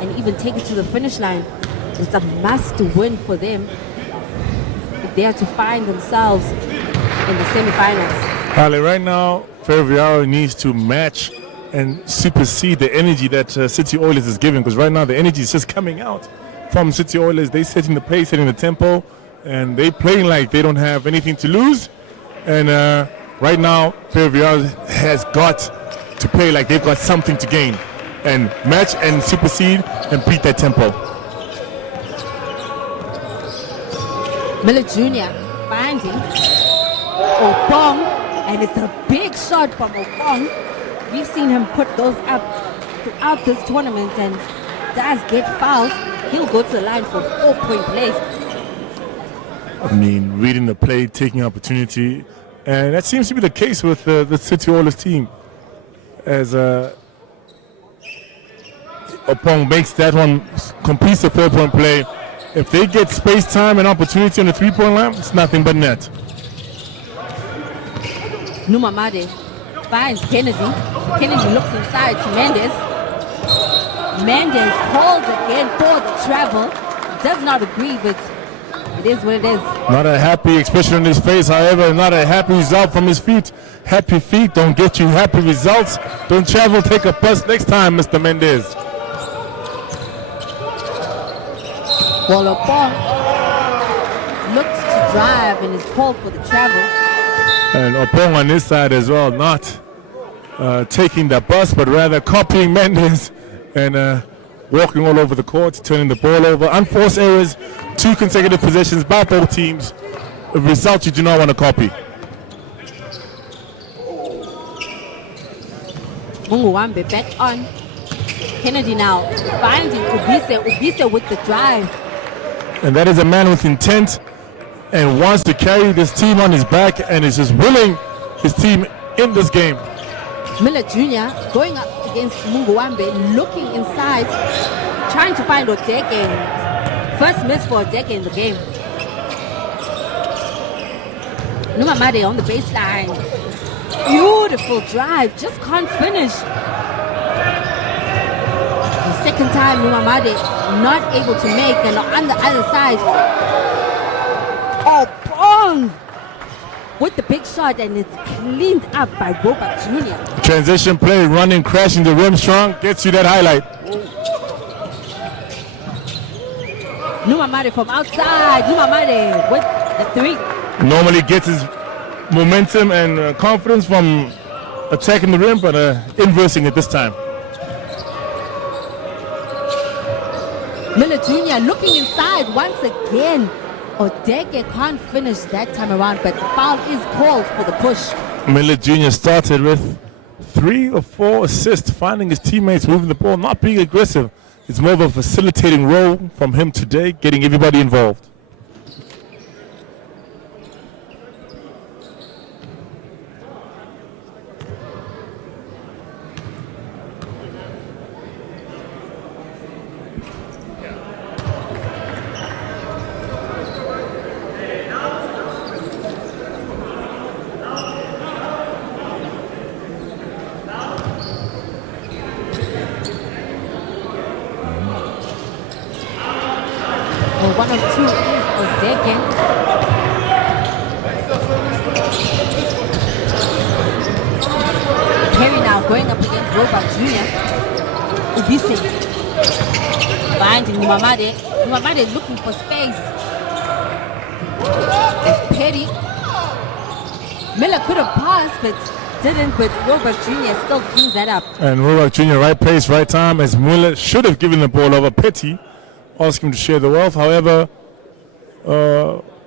and even take it to the finish line. It's a must-win for them if they are to find themselves in the semifinals. Harley, right now, Ferroviario needs to match and supersede the energy that City Oilers is giving, because right now the energy is just coming out from City Oilers. They setting the pace, setting the tempo, and they playing like they don't have anything to lose. And right now, Ferroviario has got to play like they've got something to gain and match and supersede and beat that tempo. Miller Jr. finding Obong, and it's a big shot from Obong. We've seen him put those up throughout this tournament and does get fouls. He'll go to the line for 4-point play. I mean, reading the play, taking opportunity, and that seems to be the case with the City Oilers team. As Opong makes that one, completes the 4-point play. If they get space, time, and opportunity on the 3-point line, it's nothing but net. Numamade finds Kennedy. Kennedy looks inside to Mendes. Mendes called again for the travel. Does not agree, but it is what it is. Not a happy expression on his face, however, not a happy result from his feet. Happy feet don't get you happy results. Don't travel, take a bus next time, Mr. Mendes. Well, Opong looks to drive and is called for the travel. And Opong on this side as well, not taking the bus, but rather copying Mendes and walking all over the court, turning the ball over. Unforced errors, 2 consecutive possessions by both teams. A result you do not want to copy. Munguwambe back on. Kennedy now finding Ubise. Ubise with the drive. And that is a man with intent and wants to carry this team on his back and is just willing his team in this game. Miller Jr. going up against Munguwambe, looking inside, trying to find Odeke. First miss for Odeke in the game. Numamade on the baseline. Beautiful drive, just can't finish. The second time Numamade not able to make, and on the other side, Opong with the big shot, and it's cleaned up by Robert Jr. Transition play, running, crashing the rim strong, gets you that highlight. Numamade from outside. Numamade with the 3. Normally gets his momentum and confidence from attacking the rim, but inversing it this time. Miller Jr. looking inside once again. Odeke can't finish that time around, but the foul is called for the push. Miller Jr. started with 3 or 4 assists, finding his teammates moving the ball, not being aggressive. It's more of a facilitating role from him today, getting everybody involved. One of 2 is Odeke. Perry now going up against Robert Jr. Ubise finding Numamade. Numamade looking for space. It's Perry. Miller could have passed, but didn't, but Robert Jr. still cleans that up. And Robert Jr. right place, right time, as Miller should have given the ball over. Petty ask him to share the wealth. However,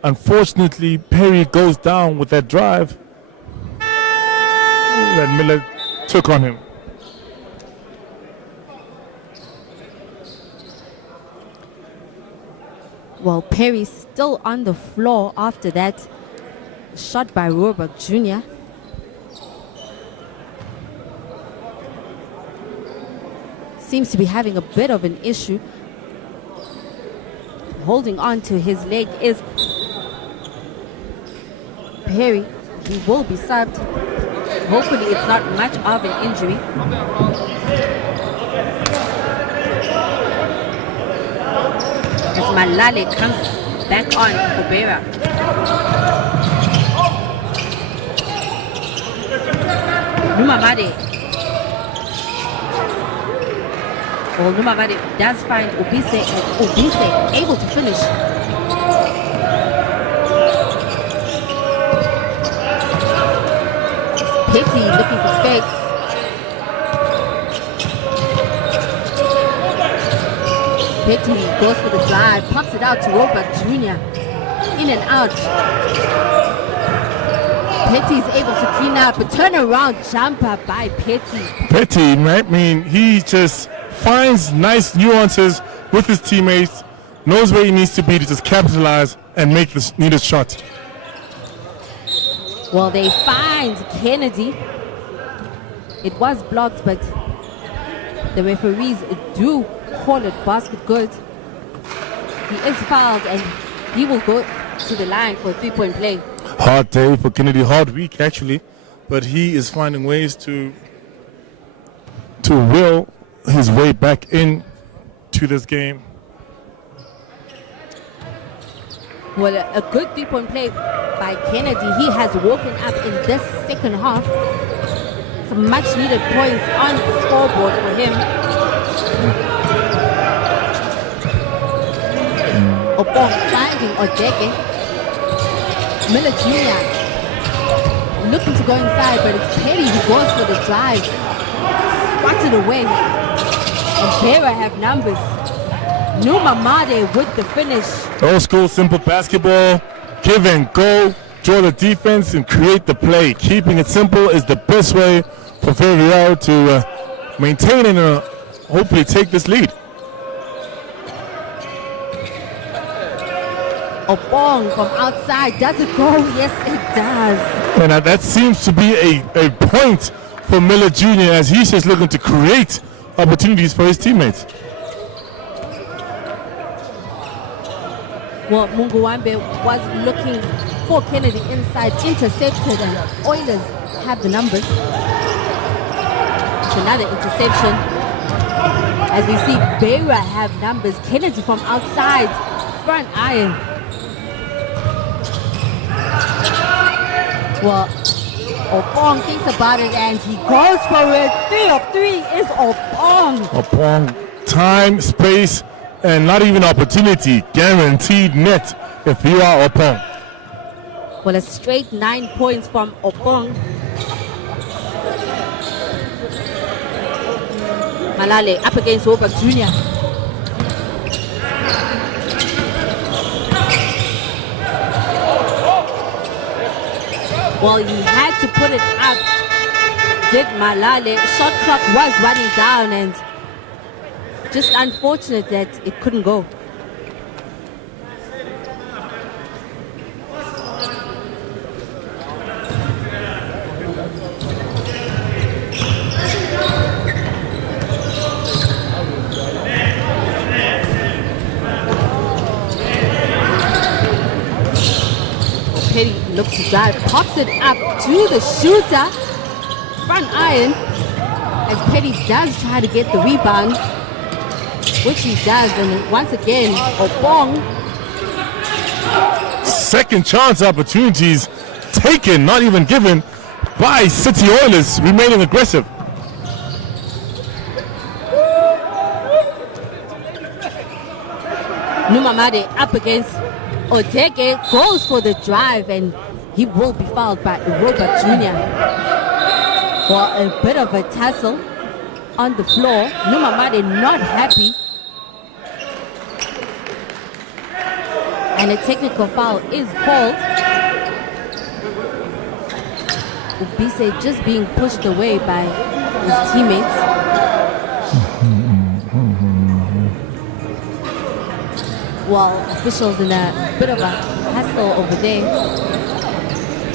unfortunately, Perry goes down with that drive that Miller took on him. Well, Perry still on the floor after that shot by Robert Jr. Seems to be having a bit of an issue. Holding on to his leg is Perry. he will be subbed. Hopefully it's not much of an injury. As Malale comes back on for Beira. Numamade. Well, Numamade does find Ubise, and Ubise able to finish. Petty looking for space. Petty goes for the drive, pops it out to Robert Jr. In and out. Petty is able to clean up a turnaround jumper by Petty. Petty, right? I mean, he just finds nice nuances with his teammates, knows where he needs to be to just capitalize and make the needed shot. Well, they find Kennedy. It was blocked, but the referees do call it basket good. He is fouled and he will go to the line for a 3-point play. Hard day for Kennedy, hard week actually, but he is finding ways to will his way back in to this game. Well, a good 3-point play by Kennedy. He has woken up in this second half. Some much needed points on the scoreboard for him. Opong finding Odege. Miller Jr. looking to go inside, but it's Petty who goes for the drive. Swatted away. And Beira have numbers. Numamade with the finish. Old school simple basketball, give and go, draw the defense and create the play. Keeping it simple is the best way for Ferroviario to maintain and hopefully take this lead. Opong from outside, does it go? Yes, it does. And that seems to be a point for Miller Jr. as he's just looking to create opportunities for his teammates. Well, Munguambe was looking for Kennedy inside, intercepted, and Oilers have the numbers. It's another interception. As we see, Beira have numbers. Kennedy from outside, front iron. Well, Opong thinks about it and he goes for it. 3 of 3 is Opong. Opong, time, space, and not even opportunity. Guaranteed net if you are Opong. Well, a straight 9 points from Opong. Malale up against Robert Jr. Well, he had to put it up. Did Malale. Shot clock was running down and just unfortunate that it couldn't go. Petty looks to drive, pops it up to the shooter. Front iron. As Petty does try to get the rebound, which he does, and once again, Opong. Second chance opportunities taken, not even given by City Oilers, remaining aggressive. Numamade up against Odege, goes for the drive, and he will be fouled by Robert Jr. For a bit of a tussle on the floor. Numamade not happy. And a technical foul is called. Ubise just being pushed away by his teammates. While officials in a bit of a hassle over there,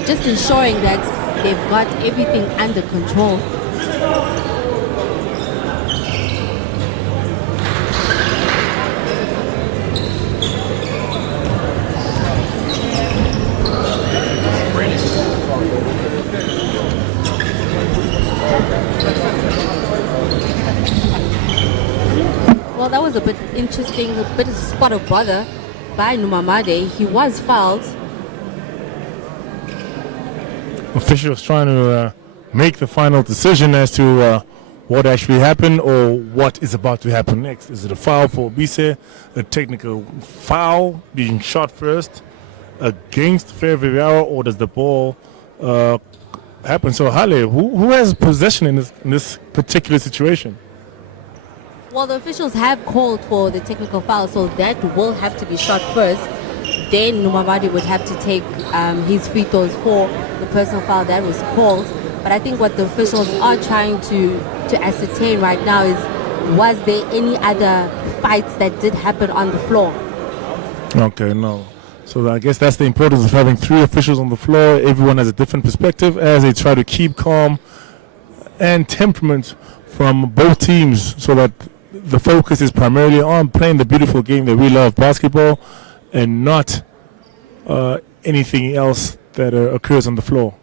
just ensuring that they've got everything under control. Well, that was a bit interesting, a bit of spot of bother by Numamade. He was fouled. Officials trying to make the final decision as to what actually happened or what is about to happen next. Is it a foul for Bise, a technical foul being shot first against Ferroviario, or does the ball happen? So, Hale, who has possession in this particular situation? Well, the officials have called for the technical foul, so that will have to be shot first. Then Numamade would have to take his free throws for the personal foul that was called. But I think what the officials are trying to ascertain right now is, was there any other fights that did happen on the floor? Okay, no. So I guess that's the importance of having three officials on the floor. Everyone has a different perspective as they try to keep calm and temperament from both teams so that the focus is primarily on playing the beautiful game that we love, basketball, and not anything else that occurs on the floor.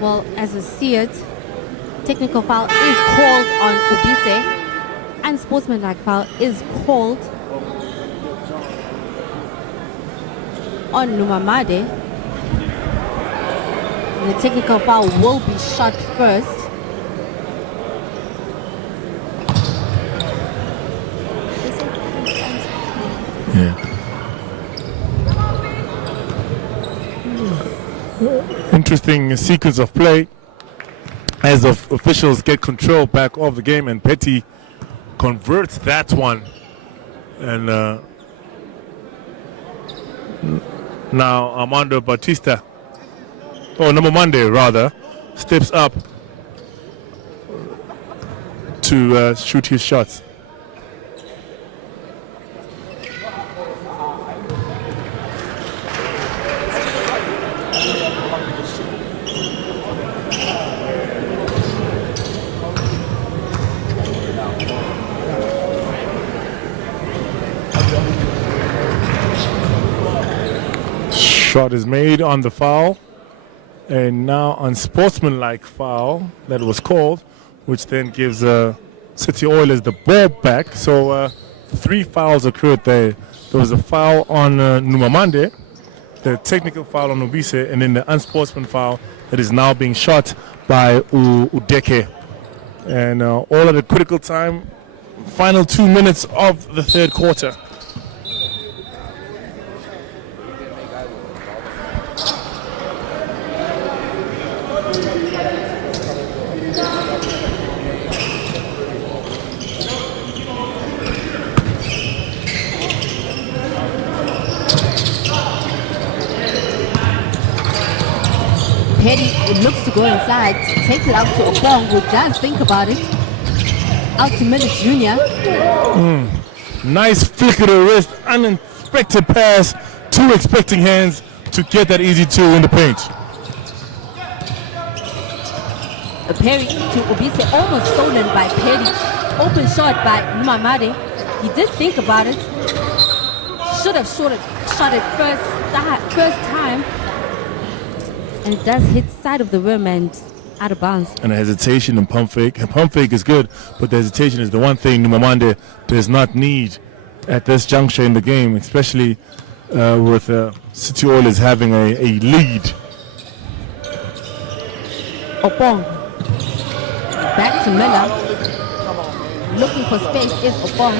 Well, as I see it, technical foul is called on Ubise. Unsportsmanlike foul is called on Numamade. The technical foul will be shot first. Yeah. Interesting sequence of play as the officials get control back of the game, and Petty converts that one. And now Armando Batista, or Numamade rather, steps up to shoot his shots. Shot is made on the foul, and now unsportsmanlike foul that was called, which then gives City Oilers the ball back. So three fouls occurred there. There was a foul on Numamade, the technical foul on Ubise, and then the unsportsman foul that is now being shot by Udeke. And all at a critical time, final 2 minutes of the third quarter. Petty looks to go inside, takes it out to Opong, who does think about it. Out to Millet Jr. Nice flick of the wrist, unexpected pass, two expecting hands to get that easy two in the paint. A parry to Ubise, almost stolen by Petty. Open shot by Numamade. He did think about it. Should have shot it first time. And it does hit side of the rim and out of bounds. And a hesitation and pump fake. And pump fake is good, but the hesitation is the one thing Numamade does not need at this juncture in the game, especially with City Oilers having a lead. Opong. Back to Miller. Looking for space is Opong.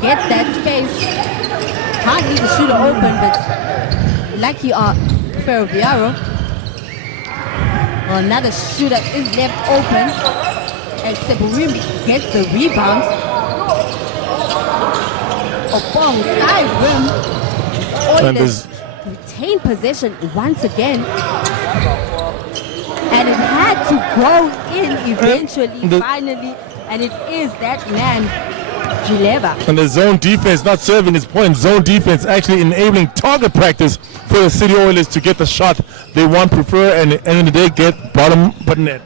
Gets that space. Can't leave the shooter open, but like you are Ferroviario. Well, another shooter is left open as Seburim gets the rebound. Opong side rim. Oilers retain possession once again. And it had to go in eventually, finally. And it is that man, Juleva. And the zone defense not serving its point. Zone defense actually enabling target practice for the City Oilers to get the shot they want, prefer, and at the end of the day get bottom button net.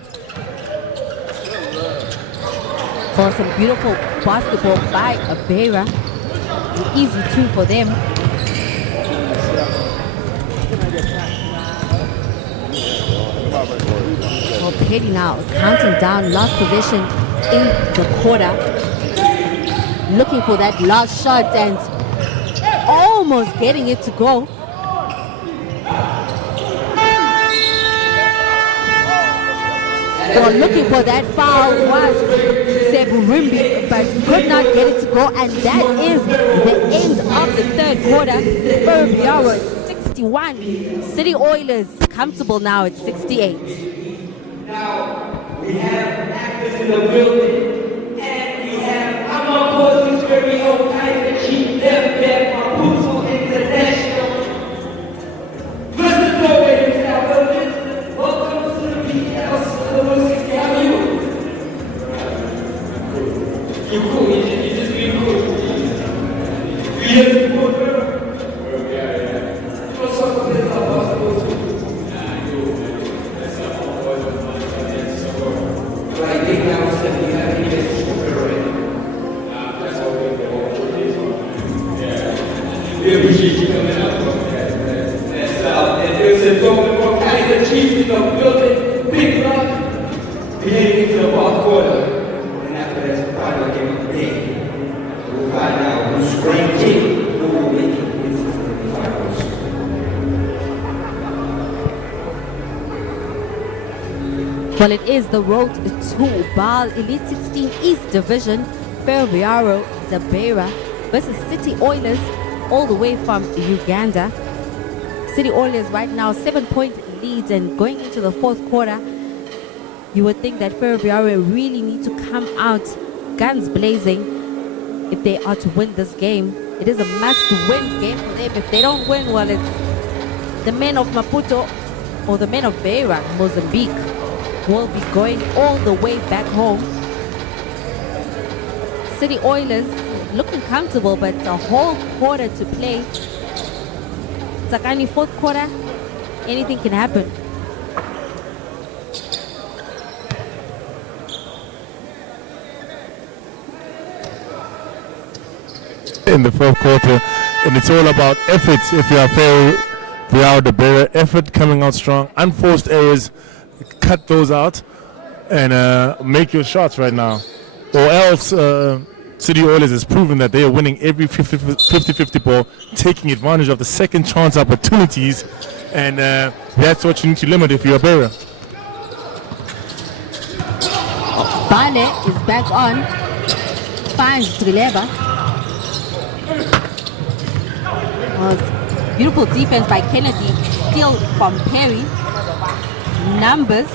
For some beautiful basketball by Beira. An easy 2 for them. Well, Petty now counting down last possession in the quarter. Looking for that last shot and almost getting it to go. Well, looking for that foul was Seburimbi, but could not get it to go, and that is the end of the third quarter. Ferroviario 61, City Oilers comfortable now at 68. Now we have actors in the building, and we have Amapo's very own Kaiser Chief Left Maputo International. Mr. Norway himself, welcome to the B.A.L. You cool, you just be cool. We have to go through. What's up with this? I think now it's that we have to get to already. That's all we we appreciate you coming out. And there's a government for Kaiser Chiefs in the building. Big rock. We heading into the fourth quarter. And after that's the final game of the day. We'll find out who's ranked king, who will make it into the finals. Well, it is the road to B.A.L Elite 16 East Division. Ferroviario de Beira versus City Oilers all the way from Uganda. City Oilers right now 7-point leads, and going into the fourth quarter, you would think that Ferroviario really need to come out guns blazing if they are to win this game. It is a must-win game for them. If they don't win, well, it's the men of Maputo or the men of Beira, Mozambique, will be going all the way back home. City Oilers looking comfortable, but a whole quarter to play. Sakani fourth quarter, anything can happen. In the fourth quarter, and it's all about efforts. If you are Ferroviario de Beira, effort coming out strong, unforced errors, cut those out and make your shots right now, or else City Oilers has proven that they are winning every 50-50 ball, taking advantage of the second chance opportunities, and that's what you need to limit if you're Beira. B.A.L is back on, finds Drileva. Beautiful defense by Kennedy, steal from Perry. Numbers,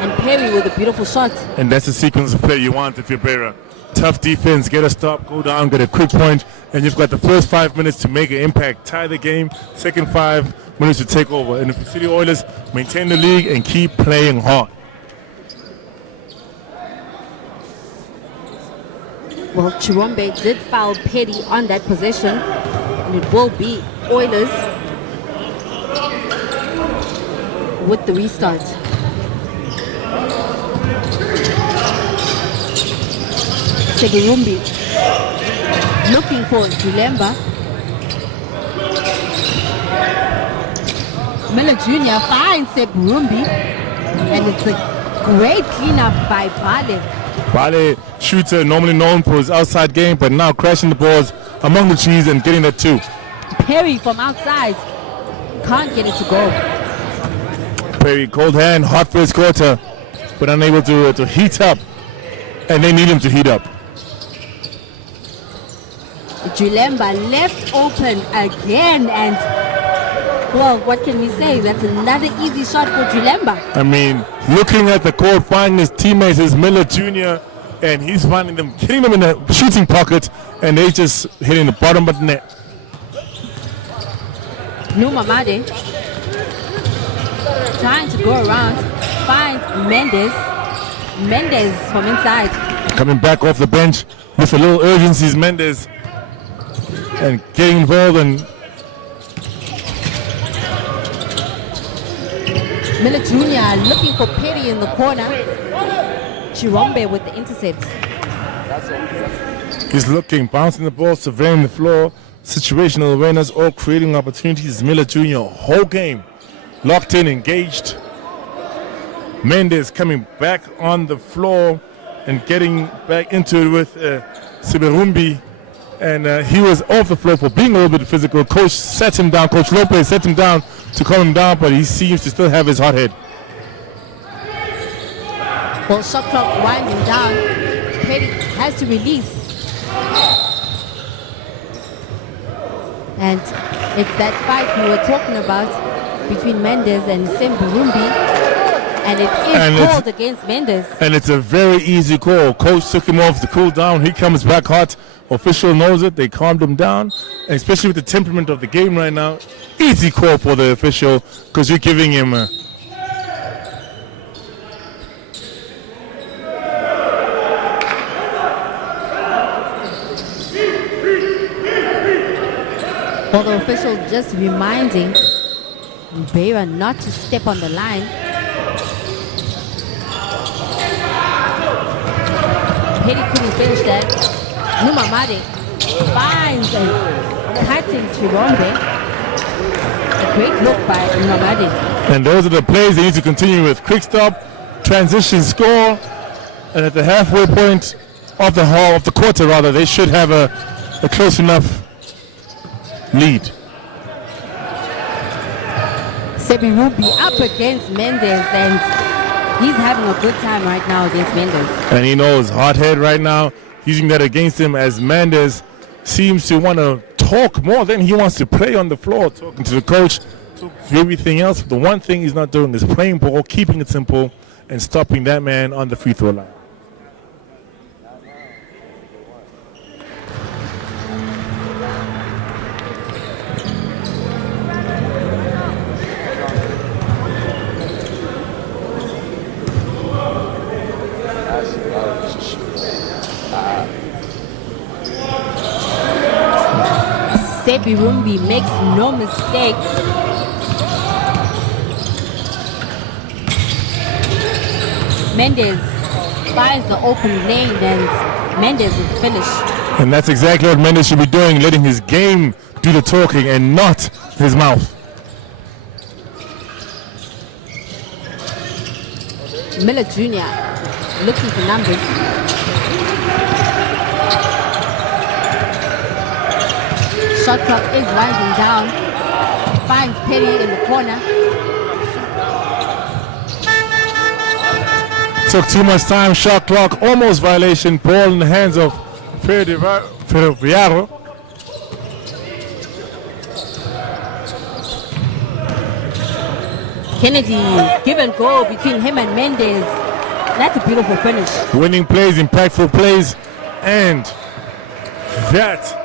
and Perry with a beautiful shot. And that's the sequence of play you want if you're Beira. Tough defense, get a stop, go down, get a quick point, and you've got the first 5 minutes to make an impact, tie the game, second 5 minutes to take over. And if the City Oilers maintain the league and keep playing hard. Well, Chirombe did foul Petty on that possession, and it will be Oilers with the restart. Segurumbi looking for Julemba. Miller Jr. finds Segurumbi, and it's a great cleanup by B.A.L. B.A.L shooter, normally known for his outside game, but now crashing the balls among the trees and getting that too. Perry from outside can't get it to go. Perry, cold hand, hot first quarter, but unable to heat up, and they need him to heat up. Julemba left open again, and well, what can we say? That's another easy shot for Julemba. I mean, looking at the court, finding his teammates is Miller Jr., and he's finding them, hitting them in the shooting pocket, and they just hitting the bottom of the net. Numa Made trying to go around, finds Mendes. Mendes from inside Coming back off the bench with a little urgency is Mendes. And getting involved and Miller Jr. looking for Petty in the corner. Chirombe with the intercept. he's looking, bouncing the ball, surveying the floor, situational awareness, all creating opportunities. Miller Jr. whole game locked in, engaged. Mendes coming back on the floor and getting back into it with Siberumbi. And he was off the floor for being a little bit physical. Coach sat him down. Coach Lopez set him down to calm him down, but he seems to still have his hot head. Well, shot clock winding down. Petty has to release. And it's that fight we were talking about between Mendes and Semburumbi. And it is called against Mendes. And it's a very easy call. Coach took him off to cool down. He comes back hot. Official knows it. They calmed him down. And especially with the temperament of the game right now, easy call for the official because you're giving him a... For the official just reminding Beira not to step on the line. Petty couldn't finish that. Numamade finds and cutting Chirombe. A great look by Numamade. And those are the plays they need to continue with. Quick stop, transition, score. And at the halfway point of the quarter, they should have a close enough lead. Sebirubi up against Mendes, and he's having a good time right now against Mendes. And he knows hot head right now, using that against him as Mendes seems to want to talk more than he wants to play on the floor, talking to the coach, to everything else. The one thing he's not doing is playing ball, keeping it simple, and stopping that man on the free throw line. Sebirumbi makes no mistake. Mendes finds the open lane and Mendes will finish. And that's exactly what Mendes should be doing, letting his game do the talking and not his mouth. Miller Jr. looking for numbers. Shot clock is winding down. Finds Petty in the corner. Took too much time, shot clock, almost violation. Ball in the hands of Ferroviario. Kennedy, give and go between him and Mendes. That's a beautiful finish. Winning plays, impactful plays, and that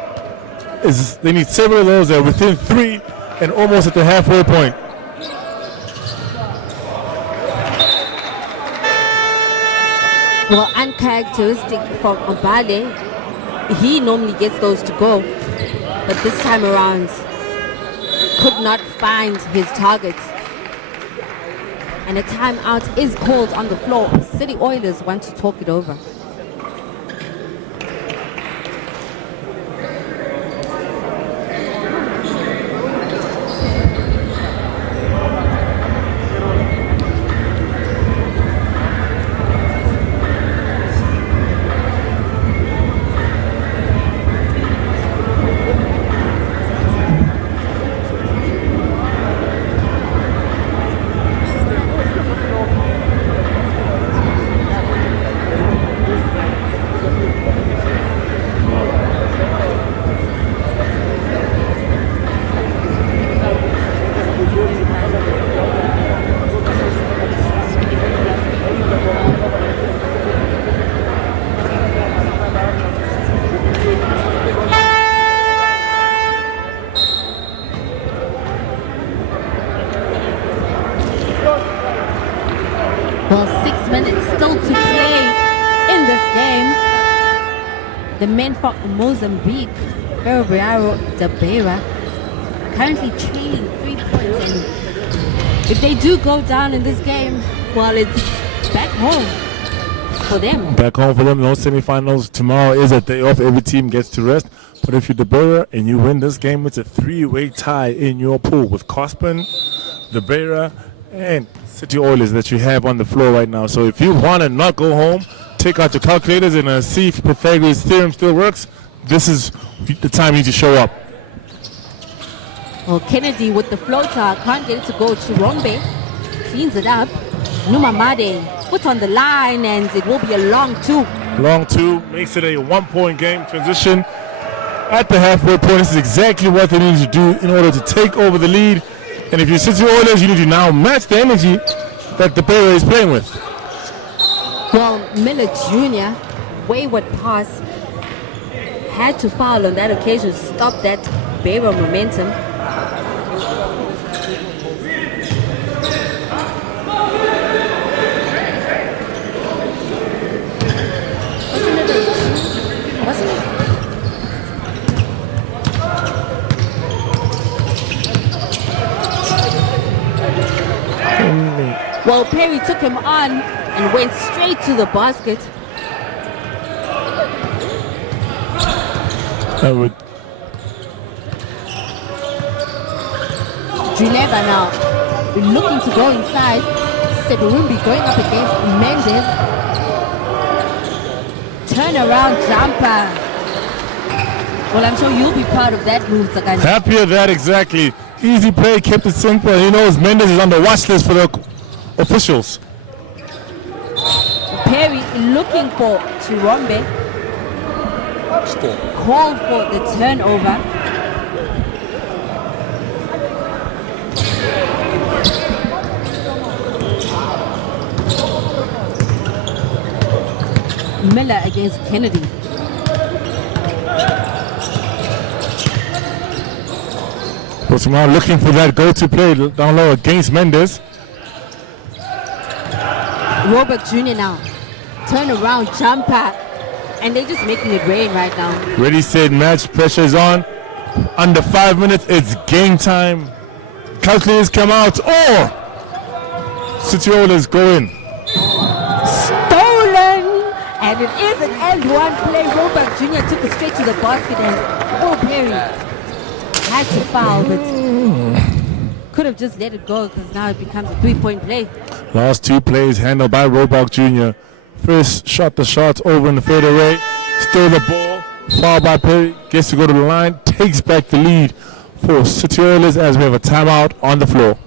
is, they need several of those. They're within 3 and almost at the halfway point. Well, uncharacteristic from B.A.L, he normally gets those to go, but this time around could not find his targets. And a timeout is called on the floor. City Oilers want to talk it over. men from Mozambique, Ferroviario de Beira, currently trailing 3 points. And if they do go down in this game, well, it's back home for them. Back home for them. No semifinals. Tomorrow is a day off. Every team gets to rest. But if you're the Beira and you win this game, it's a 3-way tie in your pool with Cospen, the Beira, and City Oilers that you have on the floor right now. So if you want to not go home, take out your calculators and see if Pythagoras' theorem still works. This is the time you need to show up. Well, Kennedy with the floater, can't get it to go. Chirombe cleans it up. Numamade put on the line, and it will be a long 2. Long 2 makes it a 1-point game. Transition at the halfway point. This is exactly what they need to do in order to take over the lead. And if you're City Oilers, you need to now match the energy that the Beira is playing with. Well, Miller Jr., wayward pass, had to foul on that occasion to stop that Beira momentum. Wasn't it? Well, Perry took him on and went straight to the basket. That would Juneva now looking to go inside. Seburumbi going up against Mendes. Turnaround jumper. Well, I'm sure you'll be proud of that move, Sakani. happy of that, exactly. Easy play, kept it simple. He knows Mendes is on the watch list for the officials. Perry looking for Chirombe. Called for the turnover. Miller against Kennedy. Bolsonaro looking for that go-to play down low against Mendes. Robert Jr. now. Turn around jumper. And they're just making it rain right now. Ready, set, match. Pressure is on. Under 5 minutes, it's game time. Calculators come out. Oh! City Oilers go in. Stolen! And it is an end one play. Robert Jr. took it straight to the basket, and Perry had to foul, but could have just let it go because now it becomes a 3-point play. Last 2 plays handled by Roebuck Jr. First shot the shots over in the fadeaway. Stole the ball. Foul by Perry. Gets to go to the line. Takes back the lead for City Oilers as we have a timeout on the floor.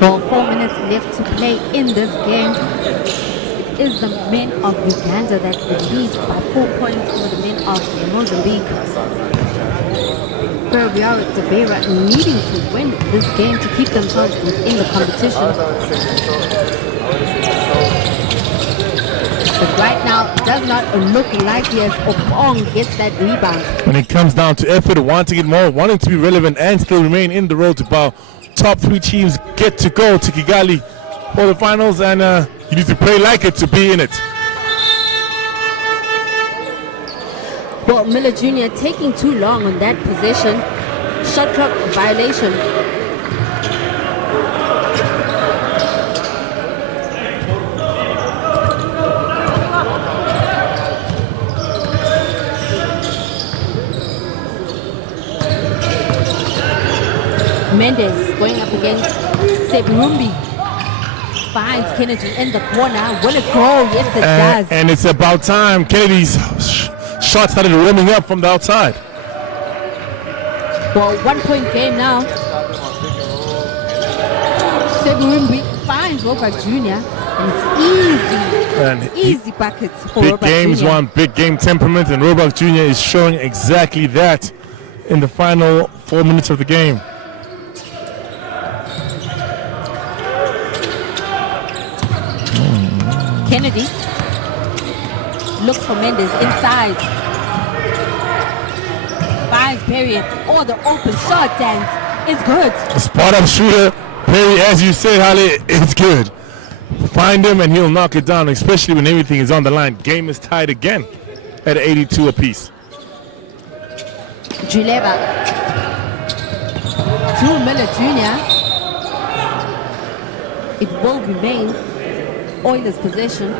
Well, 4 minutes left to play in this game. It is the men of Uganda that lead by 4 points over the men of Mozambique. Ferroviario de Beira needing to win this game to keep themselves within the competition. But right now, it does not look likely as Opong gets that rebound. When it comes down to effort, wanting it more, wanting to be relevant and still remain in the road to B.A.L, top 3 teams get to go to Kigali for the finals, and you need to play like it to be in it. Well, Miller Jr. taking too long on that possession. Shot clock violation. Mendes going up against Seburumbi. Finds Kennedy in the corner. Will it go? Yes, it does. And it's about time. Kennedy's shot started warming up from the outside. Well, 1-point game now. Seburumbi finds Robert Jr. And it's easy buckets for big Robert games Jr. want big game temperament, and Robert Jr. is showing exactly that in the final 4 minutes of the game. Kennedy looks for Mendes inside. Finds Perry or the open shot, and it's good. A spot-up shooter, Perry, as you said, Holly, it's good. Find him and he'll knock it down, especially when everything is on the line. Game is tied again at 82 apiece. Juleva to Miller Jr. It will remain Oilers' possession.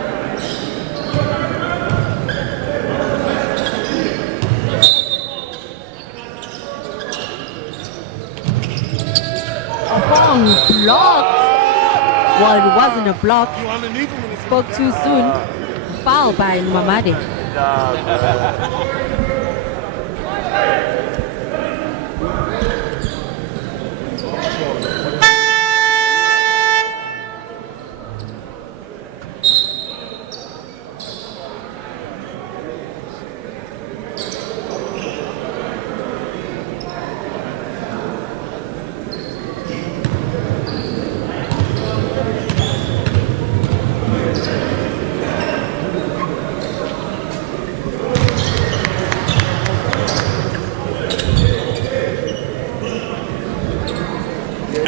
Bong blocked. Well, it wasn't a block. Spoke too soon. Foul by Mamadi.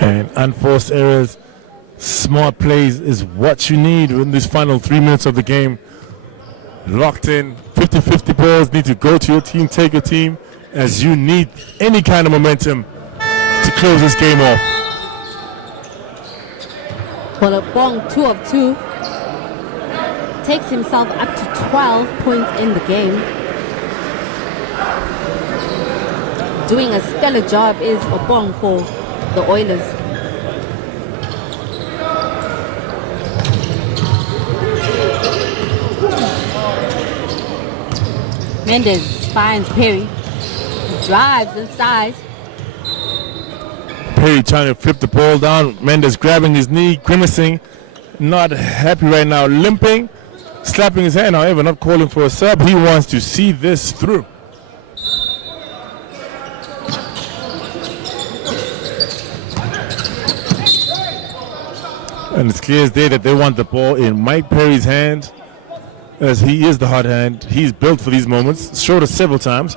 And unforced errors, smart plays is what you need in this final 3 minutes of the game. Locked in, 50-50 balls need to go to your team, take your team, as you need any kind of momentum to close this game off. Well, a Bong 2 of 2 takes himself up to 12 points in the game. Doing a stellar job is Obong for the Oilers. Mendes finds Perry. He drives inside. Perry trying to flip the ball down. Mendes grabbing his knee, grimacing. Not happy right now, limping, slapping his hand. However, not calling for a sub. He wants to see this through. And it's clear as day that they want the ball in Mike Perry's hand, as he is the hot hand. He's built for these moments, showed us several times.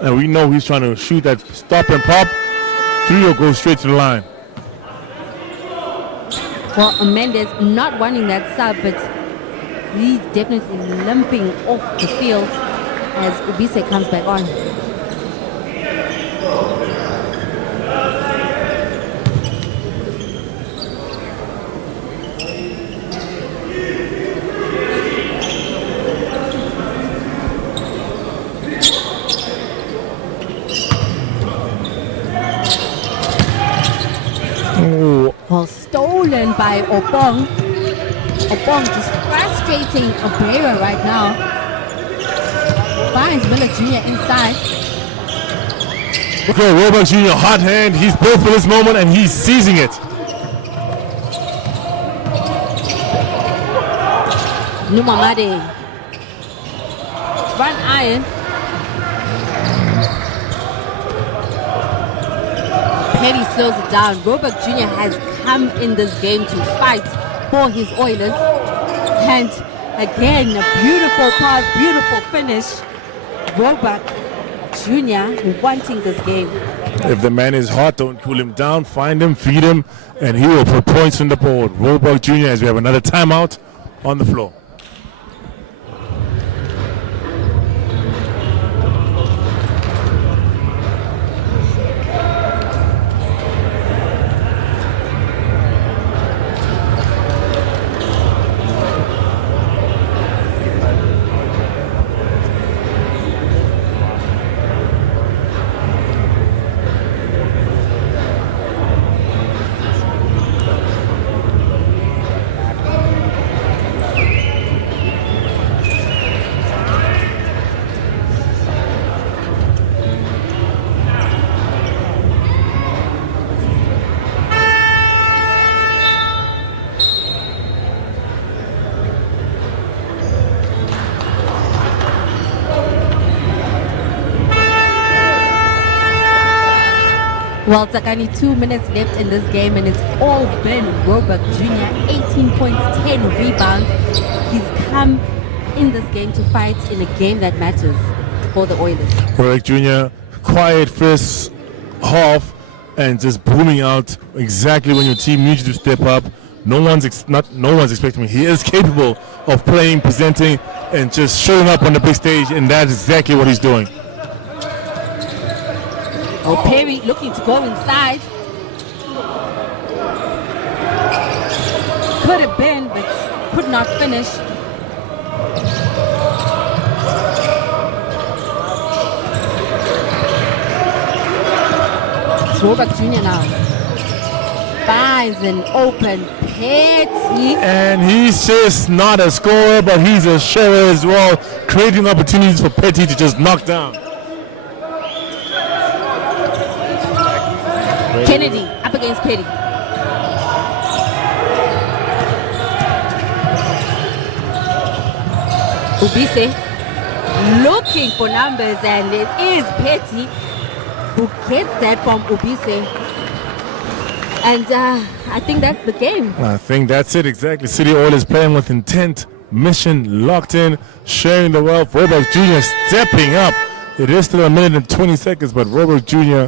And we know he's trying to shoot that stop and pop. 3 or go straight to the line. Well, Mendes not wanting that sub, but he's definitely limping off the field as Ubise comes back on. Well, stolen by Obong. Obong just frustrating Beira right now. Finds Miller Jr. inside. Okay, Robert Jr. hot hand. He's built for this moment and he's seizing it. Numamade. Front iron. Perry slows it down. Robert Jr. has come in this game to fight for his Oilers. And again, a beautiful pass, beautiful finish. Robert Jr. wanting this game. If the man is hot, don't cool him down. Find him, feed him, and he will put points on the board. Roebuck Jr. as we have another timeout on the floor. Well, Takani, 2 minutes left in this game, and it's all been Roebuck Jr. 18 points, 10 rebounds. He's come in this game to fight in a game that matters for the Oilers. Roebuck Jr. quiet first half and just booming out exactly when your team needs you to step up. No one's expecting him. He is capable of playing, presenting, and just showing up on the big stage, and that's exactly what he's doing. Oh, Perry looking to go inside. Could have been, but could not finish. It's Roebuck Jr. now. Finds an open Petty. And he's just not a scorer, but he's a sharer as well, creating opportunities for Petty to just knock down. Kennedy up against Petty. Ubise looking for numbers, and it is Petty who gets that from Ubise. And I think that's the game. I think that's it exactly. City Oilers playing with intent, mission locked in, sharing the wealth. Roebuck Jr. stepping up. It is still 1 minute and 20 seconds, but Roebuck Jr.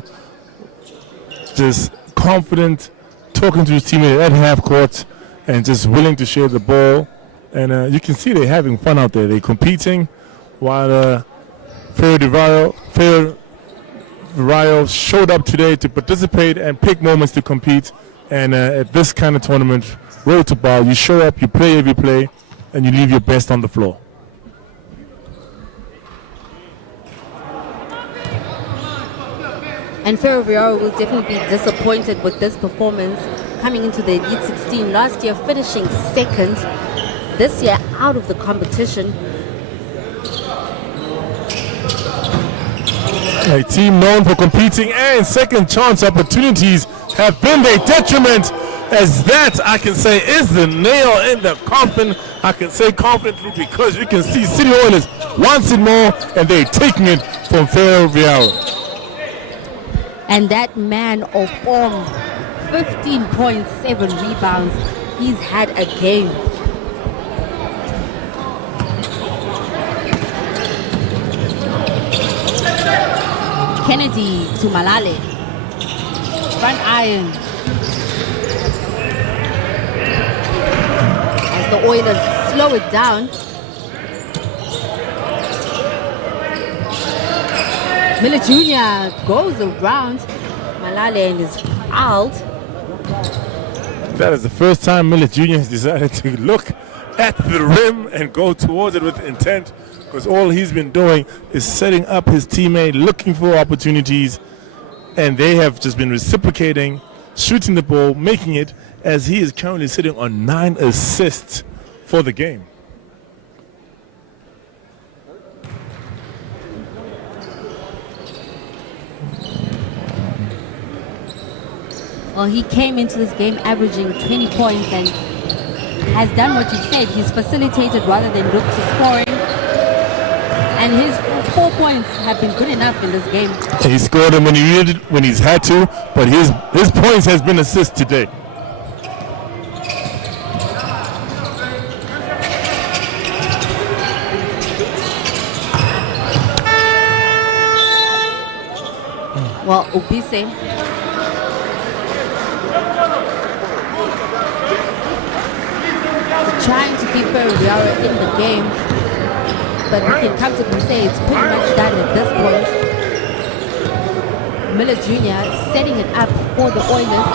just confident, talking to his teammate at half court, and just willing to share the ball. And you can see they're having fun out there. They're competing, while Ferroviario showed up today to participate and pick moments to compete. And at this kind of tournament, road to B.A.L, you show up, you play every play, and you leave your best on the floor. And Ferroviario will definitely be disappointed with this performance coming into the Elite 16. Last year finishing second, this year out of the competition. A team known for competing and second chance opportunities have been their detriment, as that I can say is the nail in the coffin. I can say confidently because you can see City Oilers wants it more, and they're taking it from Ferroviario. And that man of all, 15.7 rebounds. He's had a game. Kennedy to Malale. Front iron. As the Oilers slow it down. Miller Jr. goes around Malale and is fouled. That is the first time Miller Jr. has decided to look at the rim and go towards it with intent, because all he's been doing is setting up his teammate, looking for opportunities, and they have just been reciprocating, shooting the ball, making it, as he is currently sitting on 9 assists for the game. Well, he came into this game averaging 20 points and has done what you said. He's facilitated rather than looked to scoring. And his 4 points have been good enough in this game. He scored them when he needed, when he's had to, but his points has been assists today. Well, Ubise trying to keep Ferroviario in the game, but we can come to say it's pretty much done at this point. Miller Jr. setting it up for the Oilers.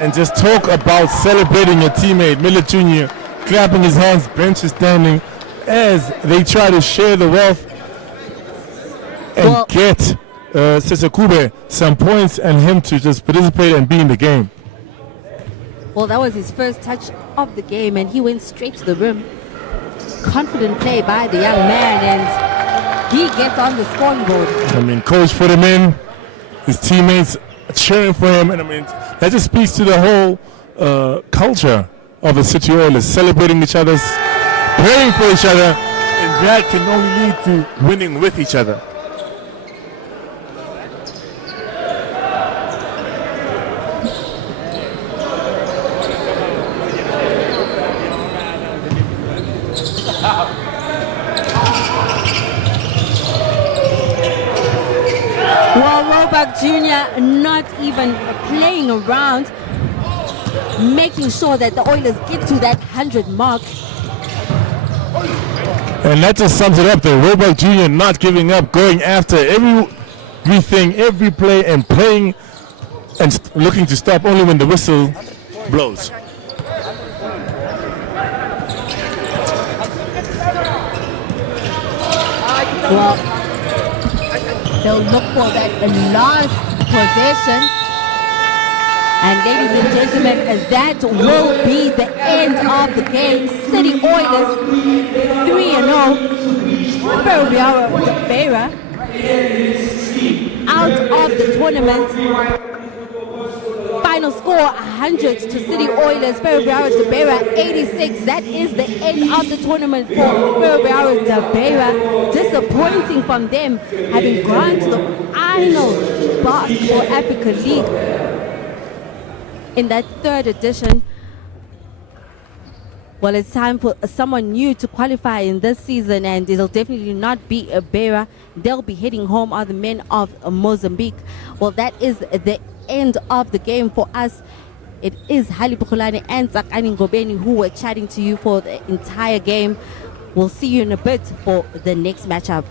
And just talk about celebrating your teammate. Miller Jr. clapping his hands, bench is standing as they try to share the wealth and get Sesekube some points and him to just participate and be in the game. Well, that was his first touch of the game, and he went straight to the rim. Confident play by the young man, and he gets on the scoreboard. I mean, coach put him in, his teammates cheering for him, and I mean, that just speaks to the whole culture of the City Oilers, celebrating each other's, praying for each other, and that can only lead to winning with each other. Well, Robach Jr. not even playing around, making sure that the Oilers get to that 100 mark. And that just sums it up there. Robach Jr. not giving up, going after everything, every play, and playing and looking to stop only when the whistle blows. Well, they'll look for that last possession. And ladies and gentlemen, that will be the end of the game. City Oilers 3-0. Ferroviario de Beira out of the tournament. Final score 100 to City Oilers. Ferroviario de Beira 86. That is the end of the tournament for Ferroviario de Beira. Disappointing from them, having gone to the final spot for Africa League in that third edition. Well, it's time for someone new to qualify in this season, and it'll definitely not be a Beira. They'll be heading home, are the men of Mozambique. Well, that is the end of the game for us. It is Hali Bukulane and Zakani Ngobeni who were chatting to you for the entire game. We'll see you in a bit for the next matchup.